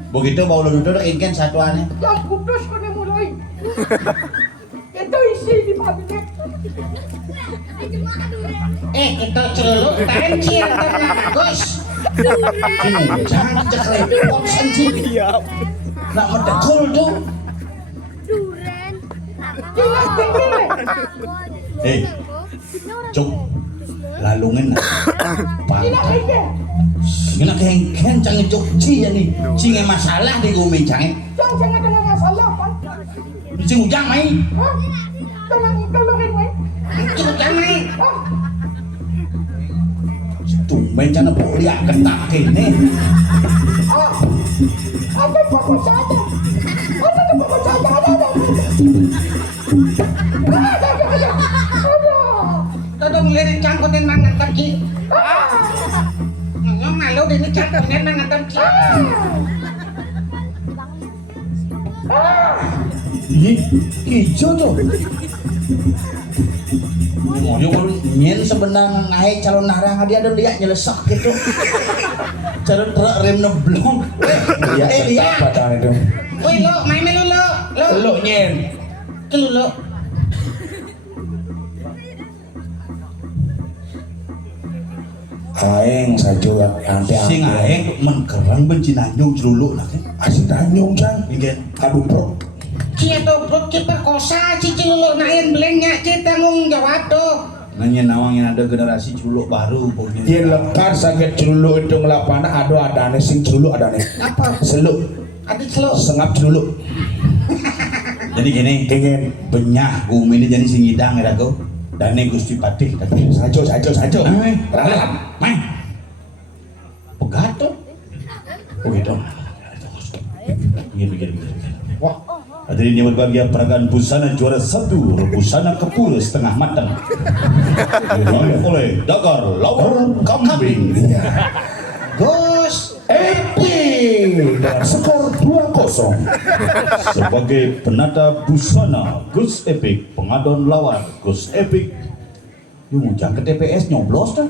Begitu bau lu duduk ikan satuannya. Yang kudus ko na mulai. Ito isi di pamflet. Kita celuk tancir teman Gus. Jangan cekre option sih. Nak medekul tuh. Jangan tinggal. Cuk. Lalungan nak. Pantai. Ngena kengken canggih cuk ci ya nih. Cinge masalah di gumi canggih. Jangan dengan masalah kan. Cing ujang mai. Hah? Jangan ikalurin weh. Cukang mai. Tumben cana pok liak ketak kene. Ada pokok saja. Ada pokok saja. Ada. Todong lirik cangkutin mangan tadi. Ngomong malu ini cangkutin mangan tadi. Hijau tuh. Ngoyo nyen sebenarnya ngai calon narang dia ada liat nyelesek gitu. Cara truk rem neblong. Lihat padahal itu Woi lo, main melu lo. lo nyen Kelu lo. aeng saja ante sing aeng menkerang benci nanyung celuluk lah kan. asik tanyung cang Ingat. aduh bro Cia dobrok ci perkosa ci celulu nain belengnya ci tanggung jawab tuh. Nanya nawang yang ada generasi celuluk baru pokoknya. dia lekar sakit celulu itu ngelapana aduh adane sing celulu adane Apa? seluk Adik celuk. sengap celulu Jadi gini, ingin benyah bumi ini jadi sing ngidang ya kau. Dane Gusti Patih tapi sajo ralat, main. Pegato. Oh gitu. Begini. Wah, hadirin yang berbahagia peragaan busana juara 1 busana kepul setengah matang. Diraih oleh Dagar Lawan Kambing. Gus. Epi dengan skor 2-0 Sebagai penata busana Gus Epic, pengadon lawan Gus Epic. Yung ujang ke TPS nyoblos tuh.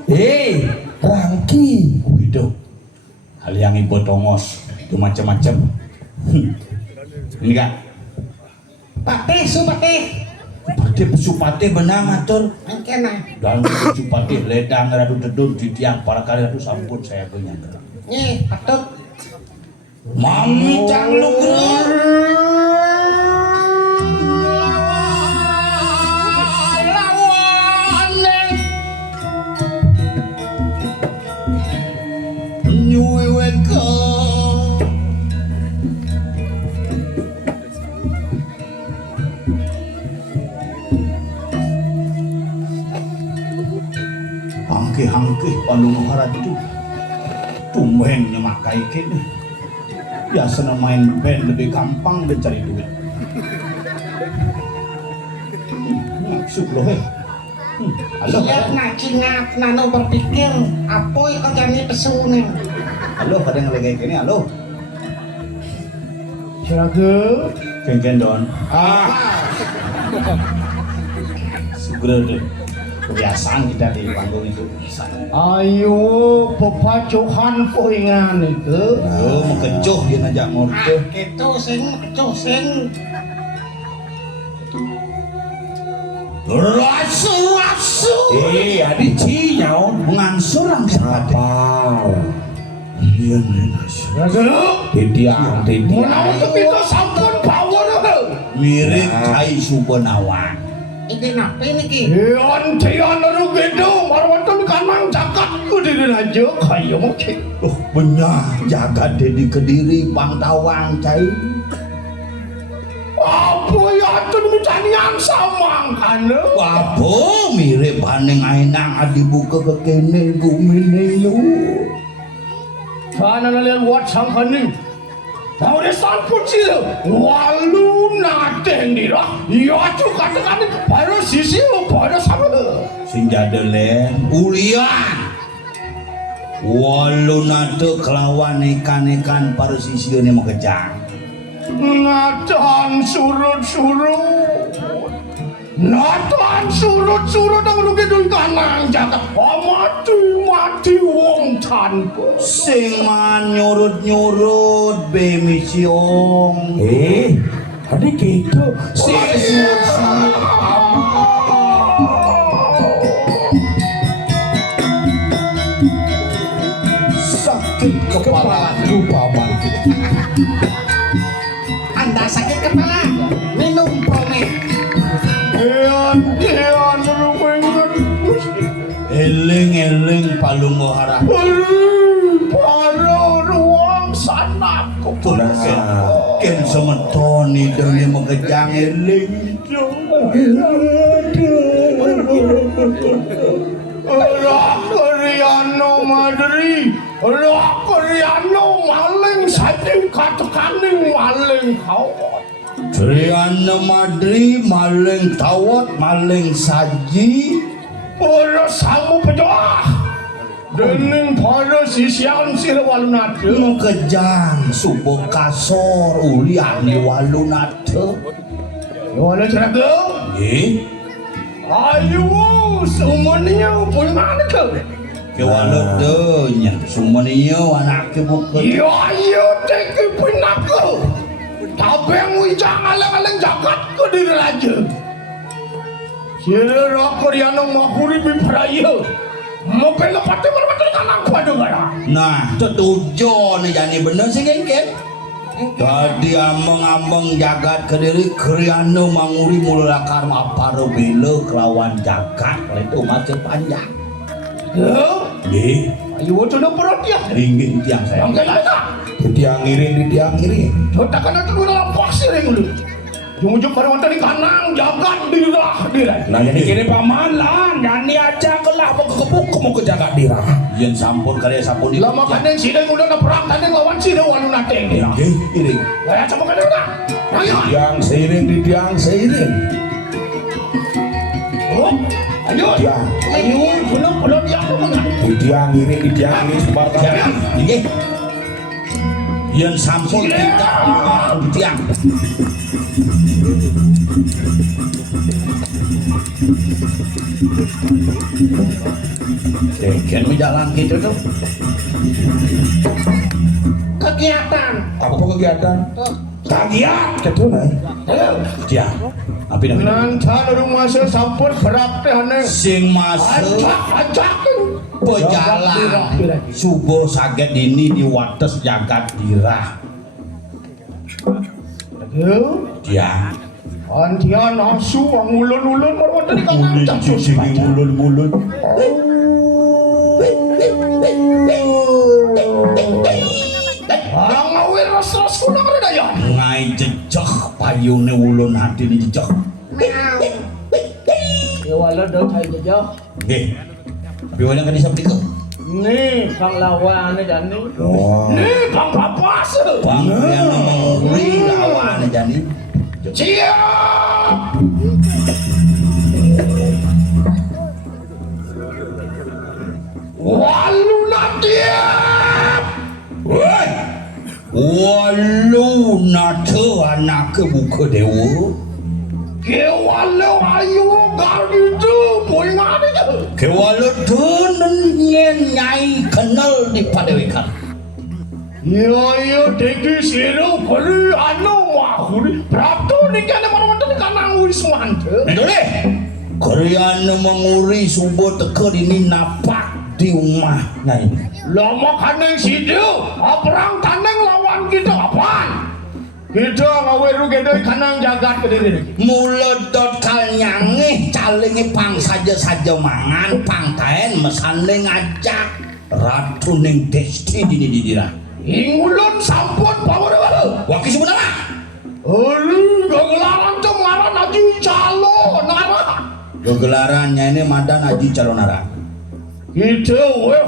Rangki Gitu. Hal yang ibu tongos itu macam-macam. Ini kak. Patih su patih. Patih pesupatih benang atur. Angkena. Dan pesupatih ledang radu dedun di tiang para kali radu sampun saya punya. Nih, patut. Mami canglu hangke palung haratu tumben nyemakai kene biasa main band lebih gampang dan cari duit maksud loh Halo, Siap ngacingat nano berpikir apa yang kau jadi pesuning. halo, pada ngelenggeng gini, halo. Jaga. Geng don. Segera deh. Kebiasaan kita di panggung itu. Ayo pepacuhan poingan itu. Oh, mau kecoh dia ngajak ngorke. Itu sing. Rasu. Adi cinyau Mengansur ang siapa? Apal Iya nih. Titiang Mau itu sampun power. Mirip Cai Subenawan. Ini nape niki? Tian aru gedung marwatan kanang jagat kudu aja kayu mungkin. Oh, benyah jagat di Kediri Bangtawang Cai. Apa ya tuh mutanian samang kan? Wapo mirip aneng ainang adibuka ke kene gumine lu. Sana nalian wat sangkani. Mau desan puci walu nate nira. Ya tuh katakan baru sisi baru sama. Sing jadelen ulian. Walu nate kelawan ikan-ikan para sisione mau kejang. Natan surut-surut. Natan surut-surut ang gedung kanang jagat. Mati wong tanpa. Sing man nyurut-nyurut be misiong. Adi gitu Sakit kepala paman. Anda sakit kepala? Minum promet. Tian rumengan. eling-eling palungo harap. Para ruang sana. Ken semetoni dene megejang eling. Rakariano madri, rakariano maling saking katekaning maling kawat. Triana Madri maling tawat maling saji. Para samu pejoah. Dening para sisian sila walunate. Megejang subuh kasor ulian di walunate. Wala ceraga. Ayo semuanya pun mana kau? Ke waludenya sumaniyo anake buka. Ayo teki pinako. Tapi yang wijang aleng-aleng jagat ke diri raja. Sila rakor yang makuri bipraya. Mungkin lepati merpati kanang pada gara. Nah, setuju nih jadi bener sih gengket. Tadi ambeng-ambeng jagat kediri kriano manguri mulakar maparo bila kelawan jagat itu macam panjang. Ayo sudah perut dia. Ringgit tiang saya. Yang kena Titiang ngiri. Jotak kena tu dalam pasir yang dulu. Jum-jum pada wanita di kanang jagat dirah. Nah jadi kini paman lah, nyanyi aja kelah mau kekepuk mau ke jagat dirah. Yang sampun karya sampun di Lama kadang sidang udah na perang kadang lawan sidang walu nate dirah. Iring. Saya coba kadang dah. Ayo. Yang titiang seiring. Ayo. Ayo. Belum dia tu mana? Titiang ngiri sebarkan. Nggih. Yang sampun kita tiang. Kan berjalan gitu tuh. Kegiatan. Apa kegiatan? Kagiat gitu nih. Dia. Apa namanya? Nanti rumah saya sampun berat ane. Sing masuk Ajak. pejalan subuh saget ini di wates jagat dirah. Dia. Antian asu ang ulun-ulun marwat di kanang jagat. Sing mulun-mulun. Ang awir ras-ras kunang ada ya. Ngai jejak payune ulun hati ni jejak. Ya wala dah cai jejak. Nggih. Tapi wala kan isap diko. Ni kang lawan ni dan ni. Ni bang papas. Bang yang nguri lawan jani. Siap. Woi. Walu nate anak buka dewa. Kewalau ayu gardu boy ngade je. Kewalu tunen nyai kenal di padewekan. Ya deki siru kali anu mahuri. Prapto ni kana mana-mana kanang wis mante. Dole. Korean menguri subuh teka ini napak di rumah nyai. Lama kaneng sidu, perang taneng lawan kita apaan? Kita ngaweru kita kanang jagat kediri. Mulut dot kalnyangeh calinge pang saja mangan pang taen mesane ngajak ratu ning desti didira. Ingulun sampun pawon-pawon. Waki sebenarnya. Gelaran tuh ngaran aji calo nara. Gelarannya ini madan aji calon nara. Itu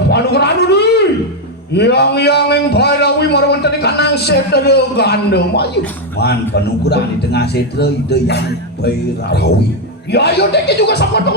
panu keranu nih. Yang barawi marwan tadi kanang setere gandum ayo. Man panukuran di tengah setre ide yang barawi. Ya ayo deke juga sama tuh.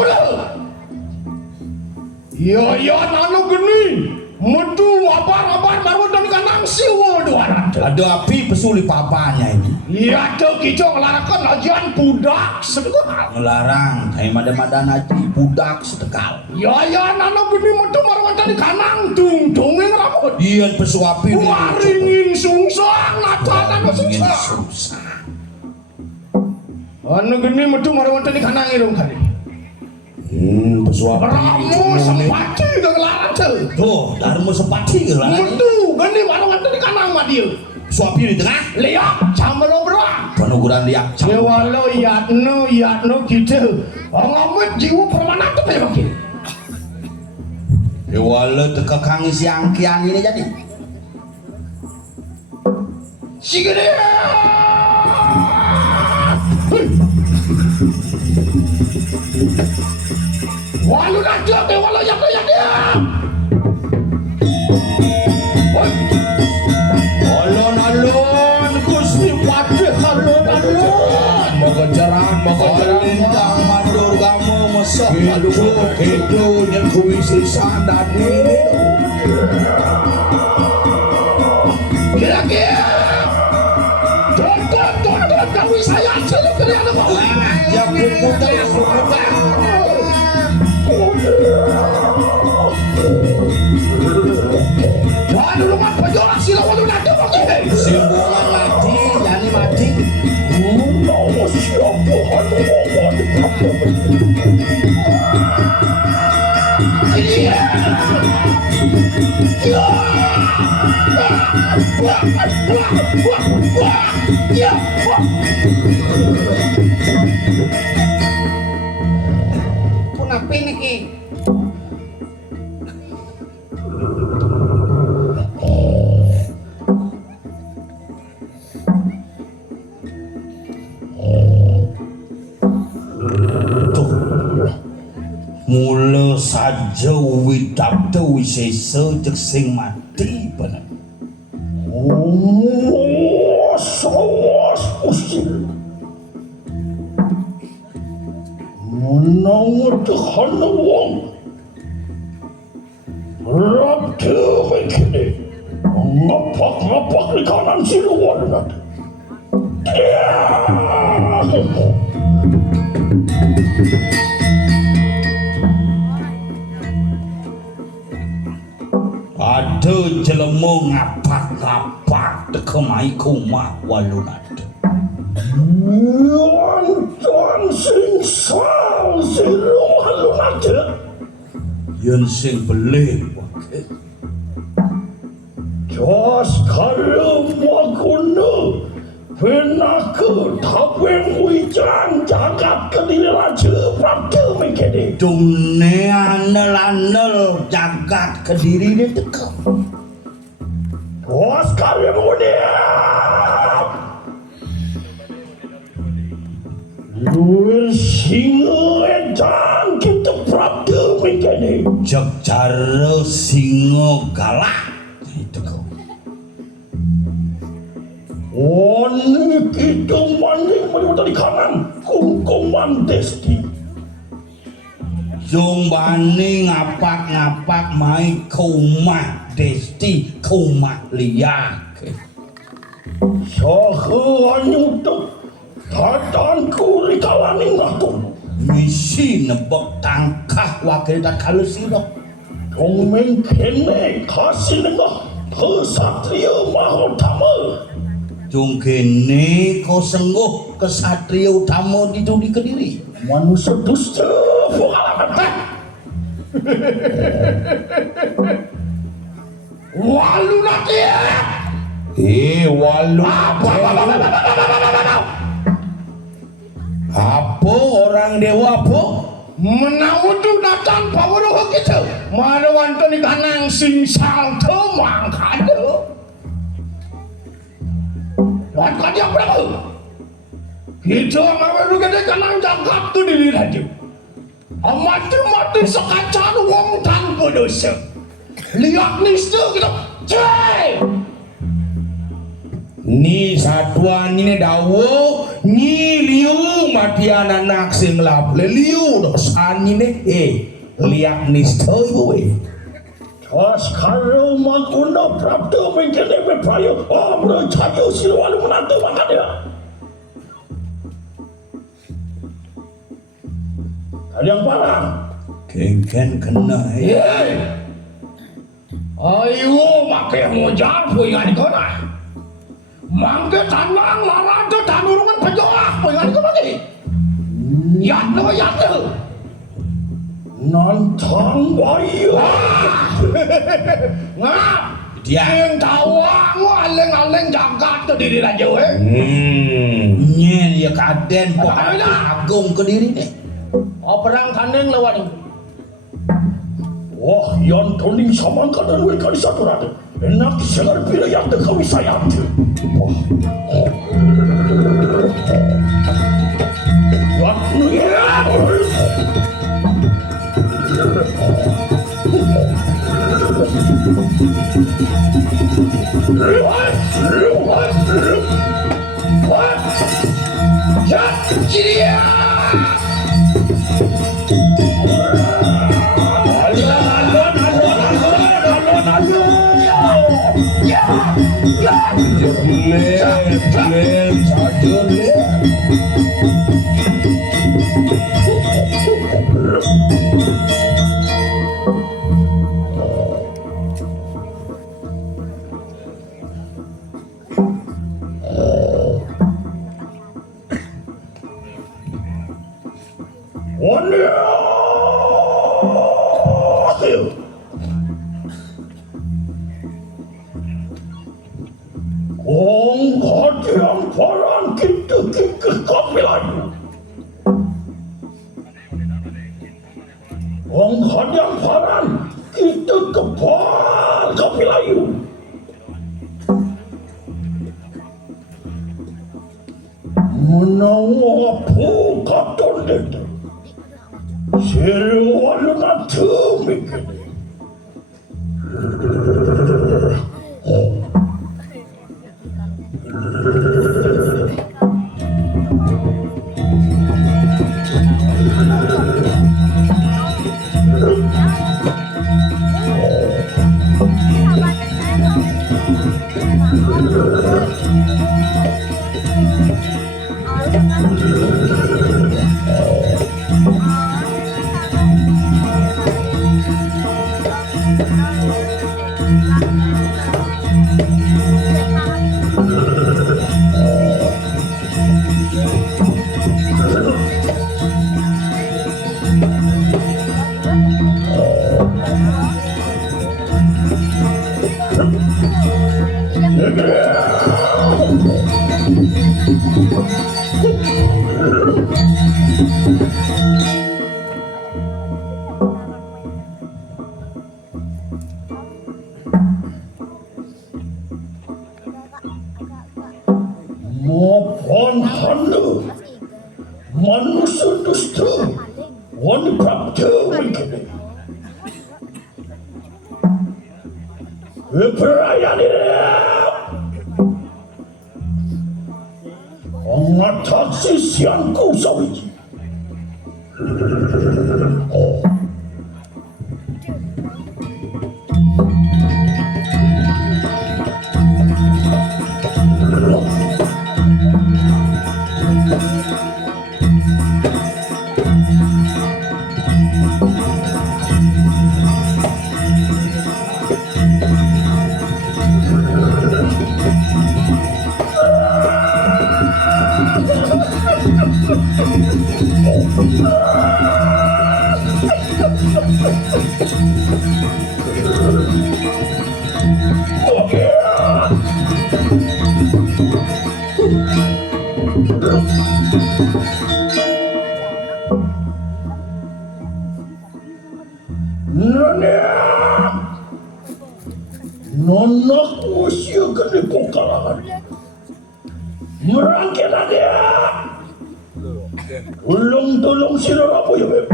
Ya nanu geni. Metu abar marwan tadi kanang siwa dua. Ada api pesuli papanya ini. Iya tuh kita ngelarakan ajian budak sedekal. Ngelarang, kayak madan aji budak sedekal. Ya nanu geni metu marwan tadi kanang tungtungin rambut. Ian pesuapi Waringin sungsang nata nanu sungsang. susah. Anu geni metu marwan tadi kanang irung kali. Pesuapi. Ramu sepati gak ngelarang tuh. Tuh, darmu sepati gelarang. Metu geni marwan tadi kanang mah dia. Suapi di tengah. Lihat sama lo berak. Penukuran dia. Ya walau yatno gitu. Ngamut jiwa permanen tuh kayak begini. Ya walau teka kangi siang kian ini jadi. Si gede. Walau najak ya walau yak dia. Alon Gusti Padeh alon. Mengejaran Lintang mandur kamu mesok itu yang kuisi sandani. Kira-kira tonton kami saya celuk ke dia apa? Ya bukuta. Jangan dulu kan penjualan sila walau nanti pakai. Simbungan mati, yani mati. Nama siapa ini? Punapa niki? Mula saja widabda wisesa cek sing mati bener. Sawas usil. Menawar tehana wong. Rabda begini. Ngapak di kanan siluan nanti. Ada jelema ngapak-ngapak teka mai kumah walunade. Tuan sing sal silu walunade. Yen sing belih wae. Jos kalau maguna penaka tapeng wijang jagat kediri raja Prabda mengkede. Dumne anel-anel jagat kediri ni teka. Jos kalau mulia luar singa edang kita Prabda mengkede. Jek cara singa galak teka. Oni kita maning menyebut di kanan kungkuman desti. Jombane ngapak-ngapak mai kumah Desti Kumalia. Saha nyutuk tatanku rikalaning aku. Misi nebak tangkah wakil tak kalau sirok. Dongmeng kene kasih nengah kesatria mahotama. Jung kene kau sengguh kesatria utama di Kediri. Manusia dusta pengalaman. Walu nanti ya. Walu apa orang dewa apa? Menaudu datang pawuruh kita. Mana wantoni kanang sing salto mangkado. Wan kadiang berapa? Kita maweru gede kanang jangkap tu diliraju. Amati-mati sekacan wong tanpa dosa. Lihat nistu kita. Cek. Ni satuan ini dawo ni liu matian anak sing lap liu dosan ini liak nisto ibu Pas karo makuna prapto mencene beprayo amro cayo silwalu menantu makanya. Ada yang parah. Kengken kena Ayo make mojar puingan ikona. Mangke tanang larado tanurungan penjolah puingan ikona lagi. Yatu. Nantang bayu. Ngap. Dia Yang tawa aleng-aleng jagat ke diri raja nyen ya kaden agung Kediri deh. perang tanding lawan. Wah, yang toning saman kadan we kali satu rade. Enak segar pira yang de kami sayang. Wah. Waktu ya. Yang paran kita kapilan. Yang paran kita kepal kapilayu. Menawa apa katon dete. Sirwalu nanti mikir. Mohon handu manusia dusta wanita praktek begini. Perayaan ini mengatasi sianku sawiji. Nona usia gede pengkalangan merangkir dia tolong sila apa ya beb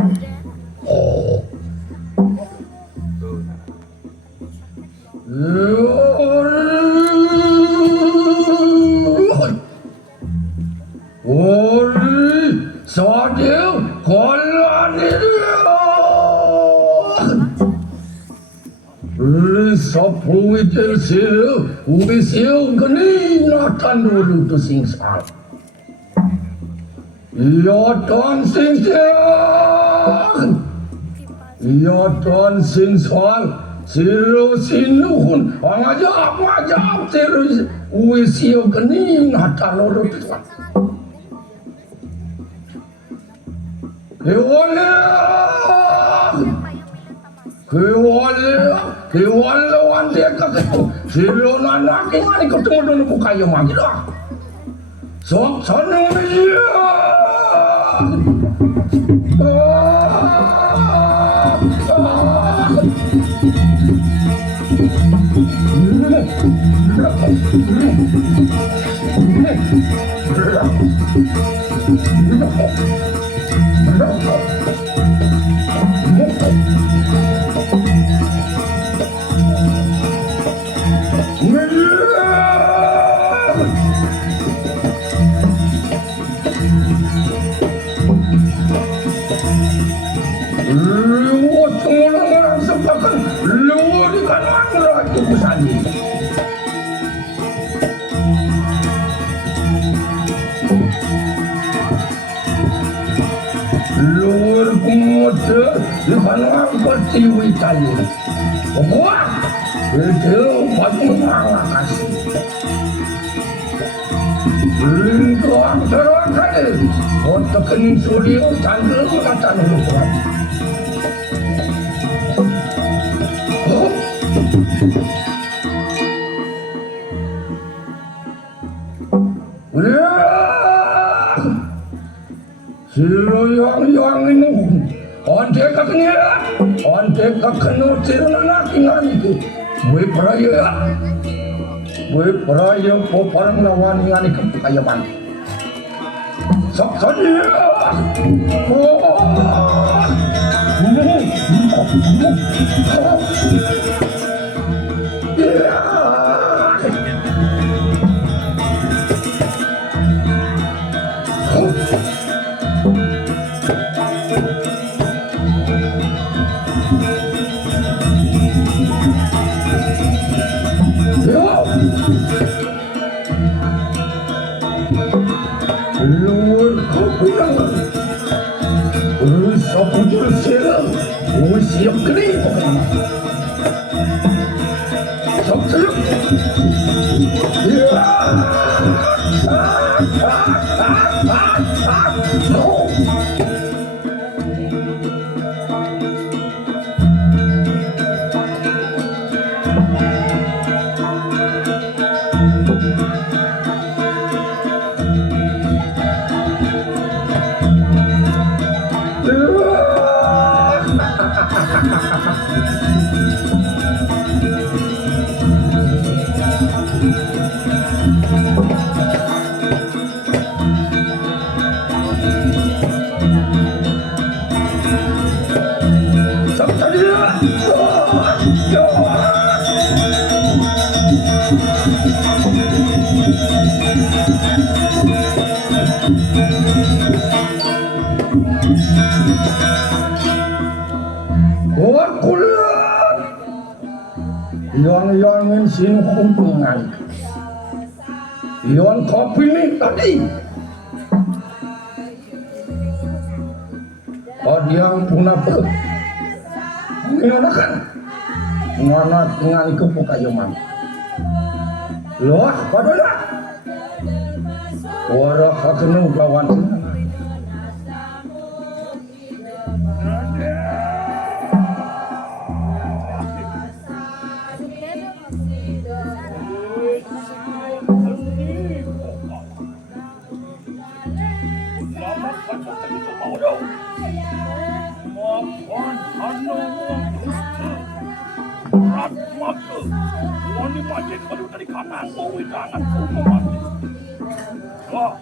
Sadil kolan dia Sapu witil sil wisil geni nakan dulu tu singsal ya ton singsal ya ton singsal silu sinuhun ngajak silu wisil geni nakan dulu tu Kewala wande kakek silo anak ini ketemu dulu buka yang lagi dah. Sok sana dia. Luar kumode lekan angkat tiwi tali. Wah, itu batu mangakas. Lintuang terangkan, otak kening suri tanda kata luar. Silo yang ini, ante kakenu silo anak itu, gue peraya poparang lawan yang ini kekayaman. Sok saja. Luar kepulangan sapu jurus silam siap kering sok siap yang sini kumpungan yang kopi ini tadi yang punah menggunakan ngana dengan itu pukayaman loh padahal orang hakenu lawan kanan mau jangan kuat. Wah,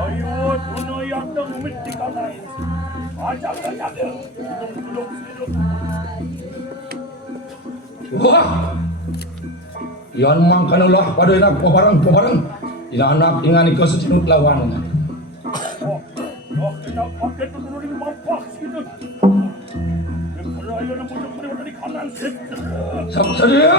ayo dunia yang mesti kanan. Aja. Belum. Wah, yan mangkanulah pada enak pabarang. Inanak ingani kesecinut lawan. Enak pakai tu dulu di mampak situ. Ayo nak pujuk pada di kanan situ. Sadia.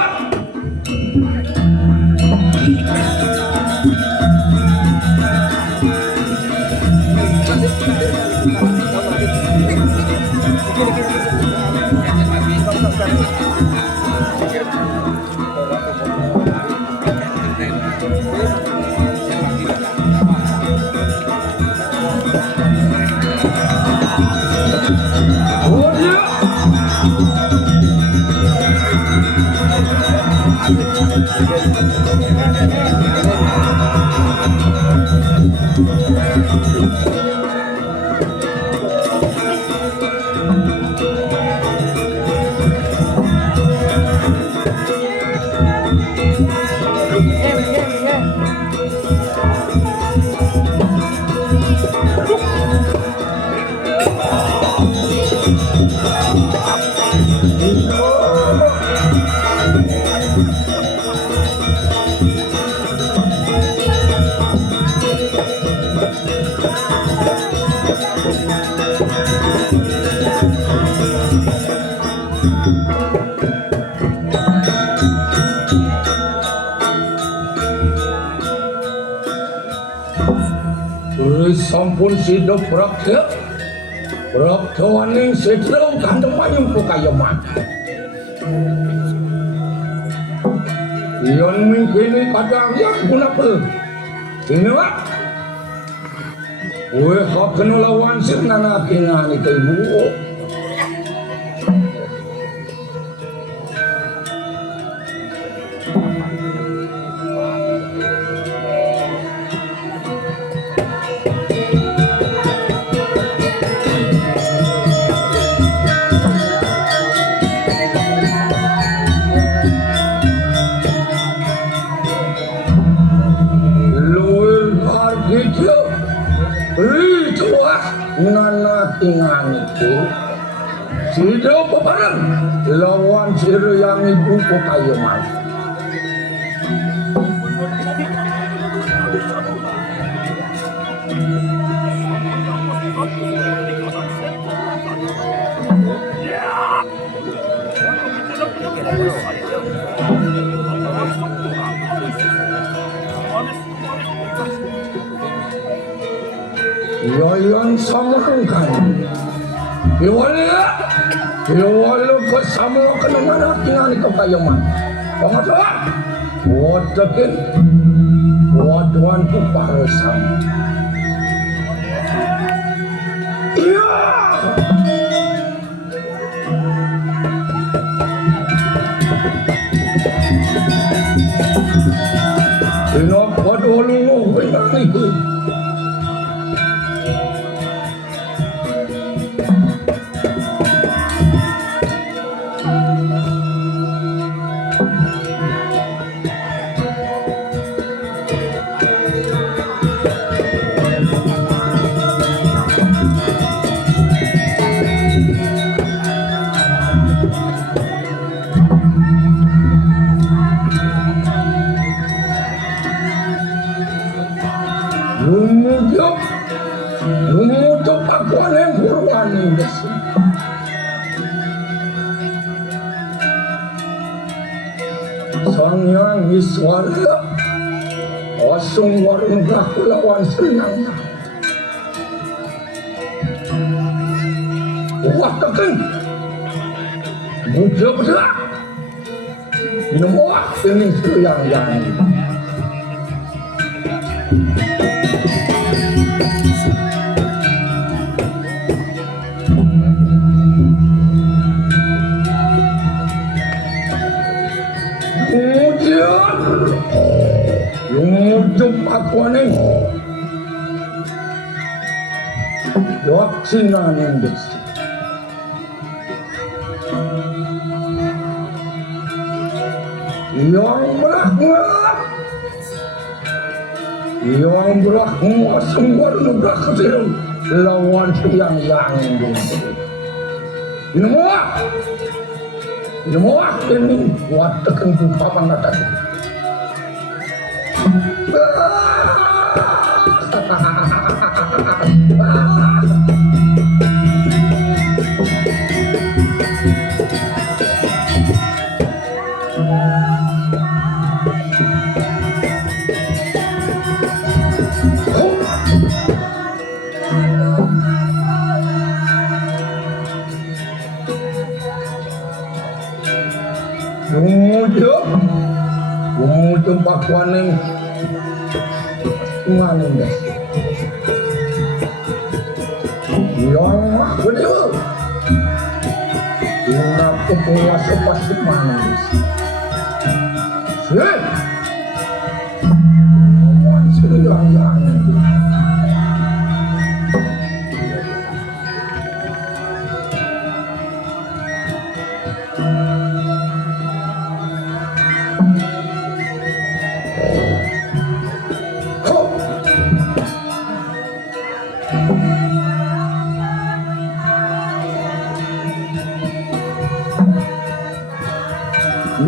Sampun sido Prakya waning sedro kandung mayung pukayaman. Iyon mingkini kadang yang guna pe. Ini wak. Uwe kau kena lawan sirnana kina ni ibu. Nana tingan itu sido pebarang lawan sido yang ibu pukayaman. Yoyon samangkan Iwala kasama ka naman at tingali ka kayaman Pangatla Wadakin Waduan ko para sa Pinapadolo mo Pinali ko Lumutok ako ng burwaning desi. Sanyang iswara, asong warung kakulawan senangnya. Watakan, buja-buja, minumuak ini suyang-yang. Yung ako ning Yoksinanin desi. yang berak semua nudah kecil lawan yang semua ini buat tekan papan atas. Umujung pakuaning maning deh. Yang aku dia, yang aku puasa pasti maning. Sih, masih yang itu.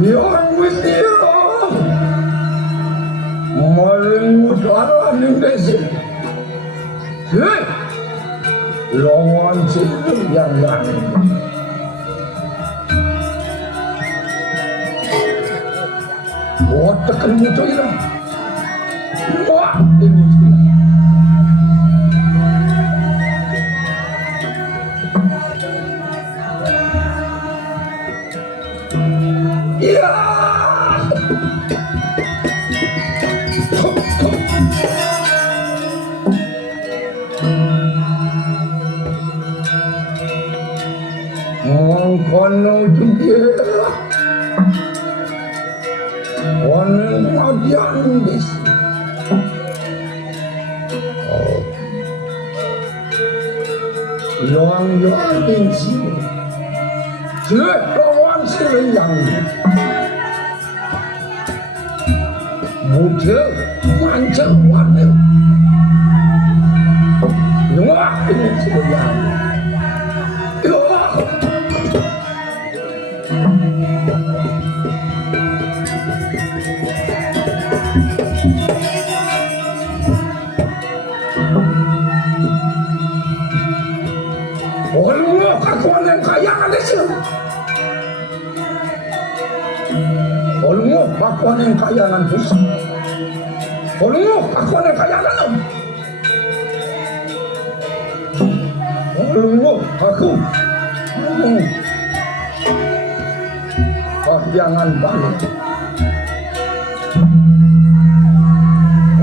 Yang mesti maling utara ning desa. Hei, lawan sini yang lain. Buat tekan muncul ini. Wah, ini. Ya. Kono juga. Kono ajian dis. Yang tinggi. Lawan yang muda mancing warna wah ini sedang Allah kakuan yang kaya ada sih. Olmo kakuan yang kaya nan pusat. Olmo kakuan yang kaya nan. Olmo aku. Jangan balik.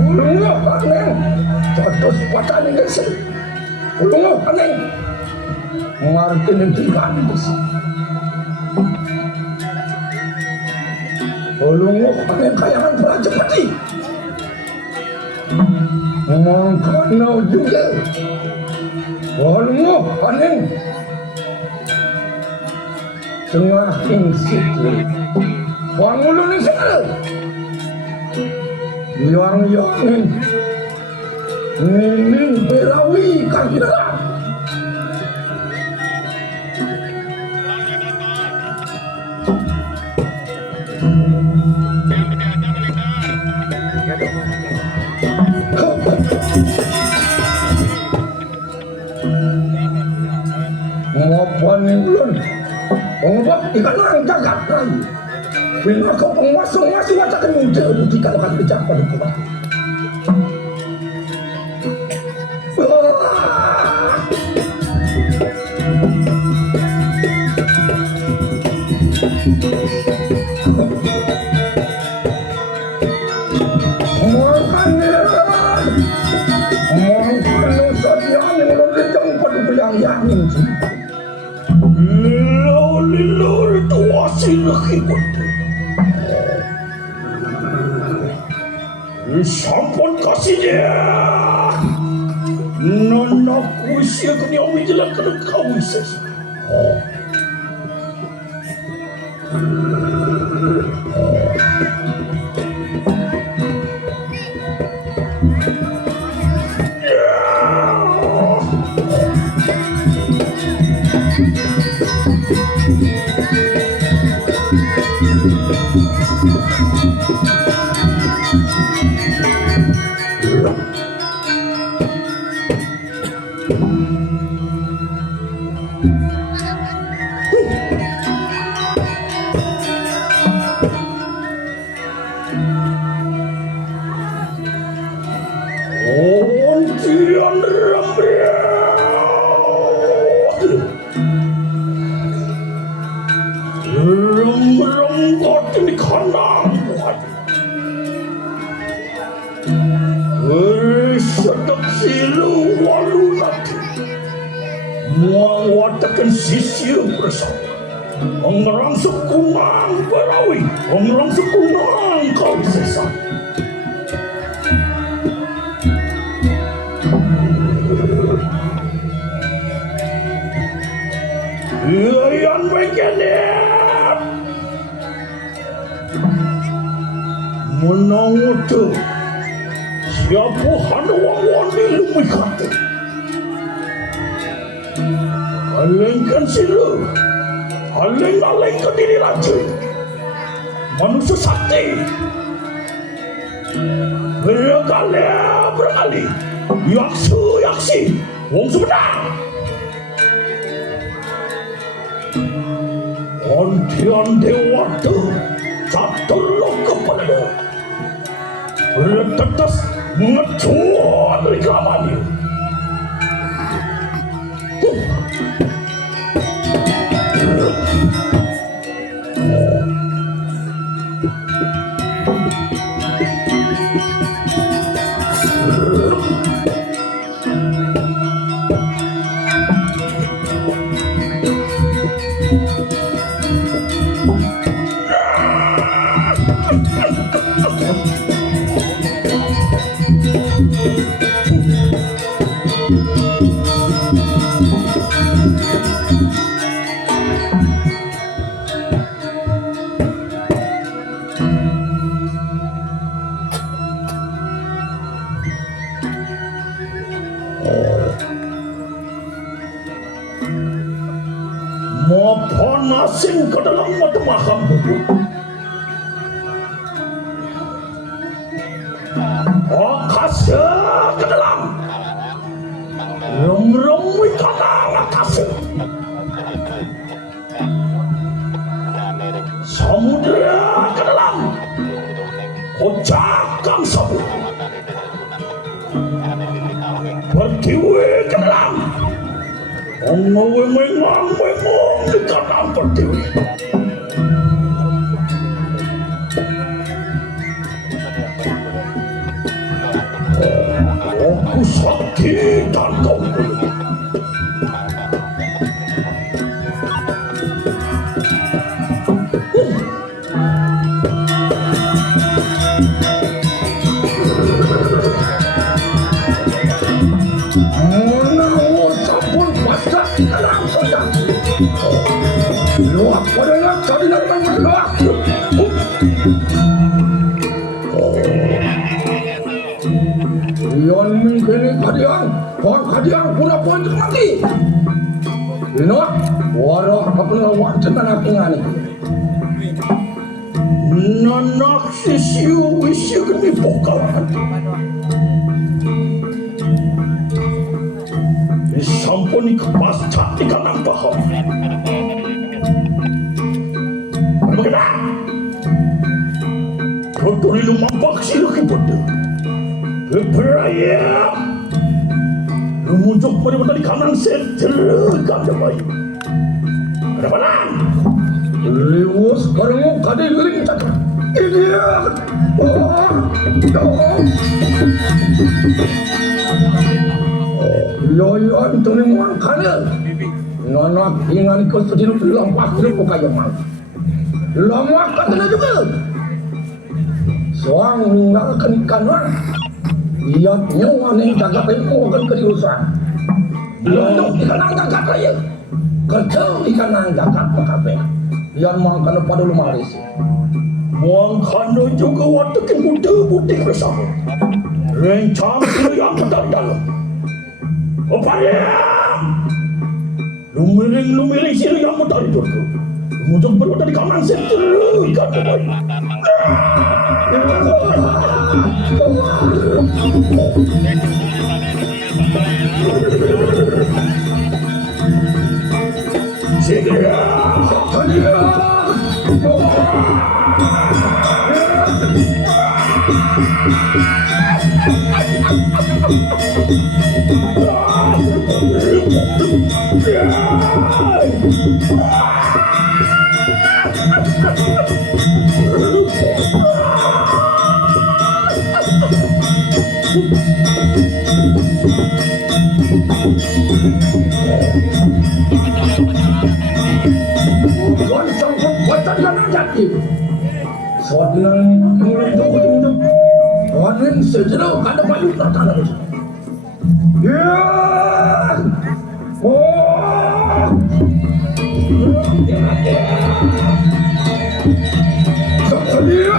Olmo kaneng. Jodoh sepatan ini sih. Olmo kaneng. Mengerti tinggal di sini. Olongo kaneng kayangan belajar pati. Mengkana juga. Olongo kaneng. Semakin situ. Wangulu ni sekali. Yang ini berawi kaki dalam. Ngapain belum? Pengobat ikan orang jagat lagi. Bila kau penguasa masih macam muda jika akan berjumpa di tempat. Sampun kasihnya nona kuisnya kini omi jelas kena kau isis Ontian rembriat rem-rem di kanan sedap silu walu nanti muang watakan sisir bersama orang sekunang berawi orang sekunang kau sesat Iyan bekenep menangut siapa hanawang di lumih kata alengkan sila aleng-aleng ke diri raja manusia sakti berkali yaksi wong sebenang ontian dewata catulok kepala tetes ngecuat dari kelamannya maupun asing ke dalam matemakan buku akasa ke dalam rem-rem kanal akasa samudera ke dalam ucakan sabu pertiwi ke dalam ongowe mengang di kanan pertiwi aku sakit dan kau luak padanya tadi nak luak yon mingkini kadiang pura-pura mati ino waro kapuna wajana napingani nanak sisiu isi geni pokalan sampuni kepas cati kanang baham bagaimana Rotori lumampak sila kipada beraya memuncuk pada di kanan seterkan damai ada mana lewus karemu kade ling tak ini yoyon tuning wang kana nonak ingan ko sedino lampak ko kayo mang lampak kana juga soang meninggalkan ikannya ia nyawa nih jaga pemko kan keriusan dia ikan jaga kaya kecil ikan jaga pekape yang mangkana pada lumaris. Mangkana juga waktu ke putih bersama. Rencang sila yang dari dalam. Upaya. Lumiring sila yang dari turku. Muncul baru dari kanan sentru ikan bayi. Segera. Sejauh kada banyak terkala. Ya. Oh. Sedia.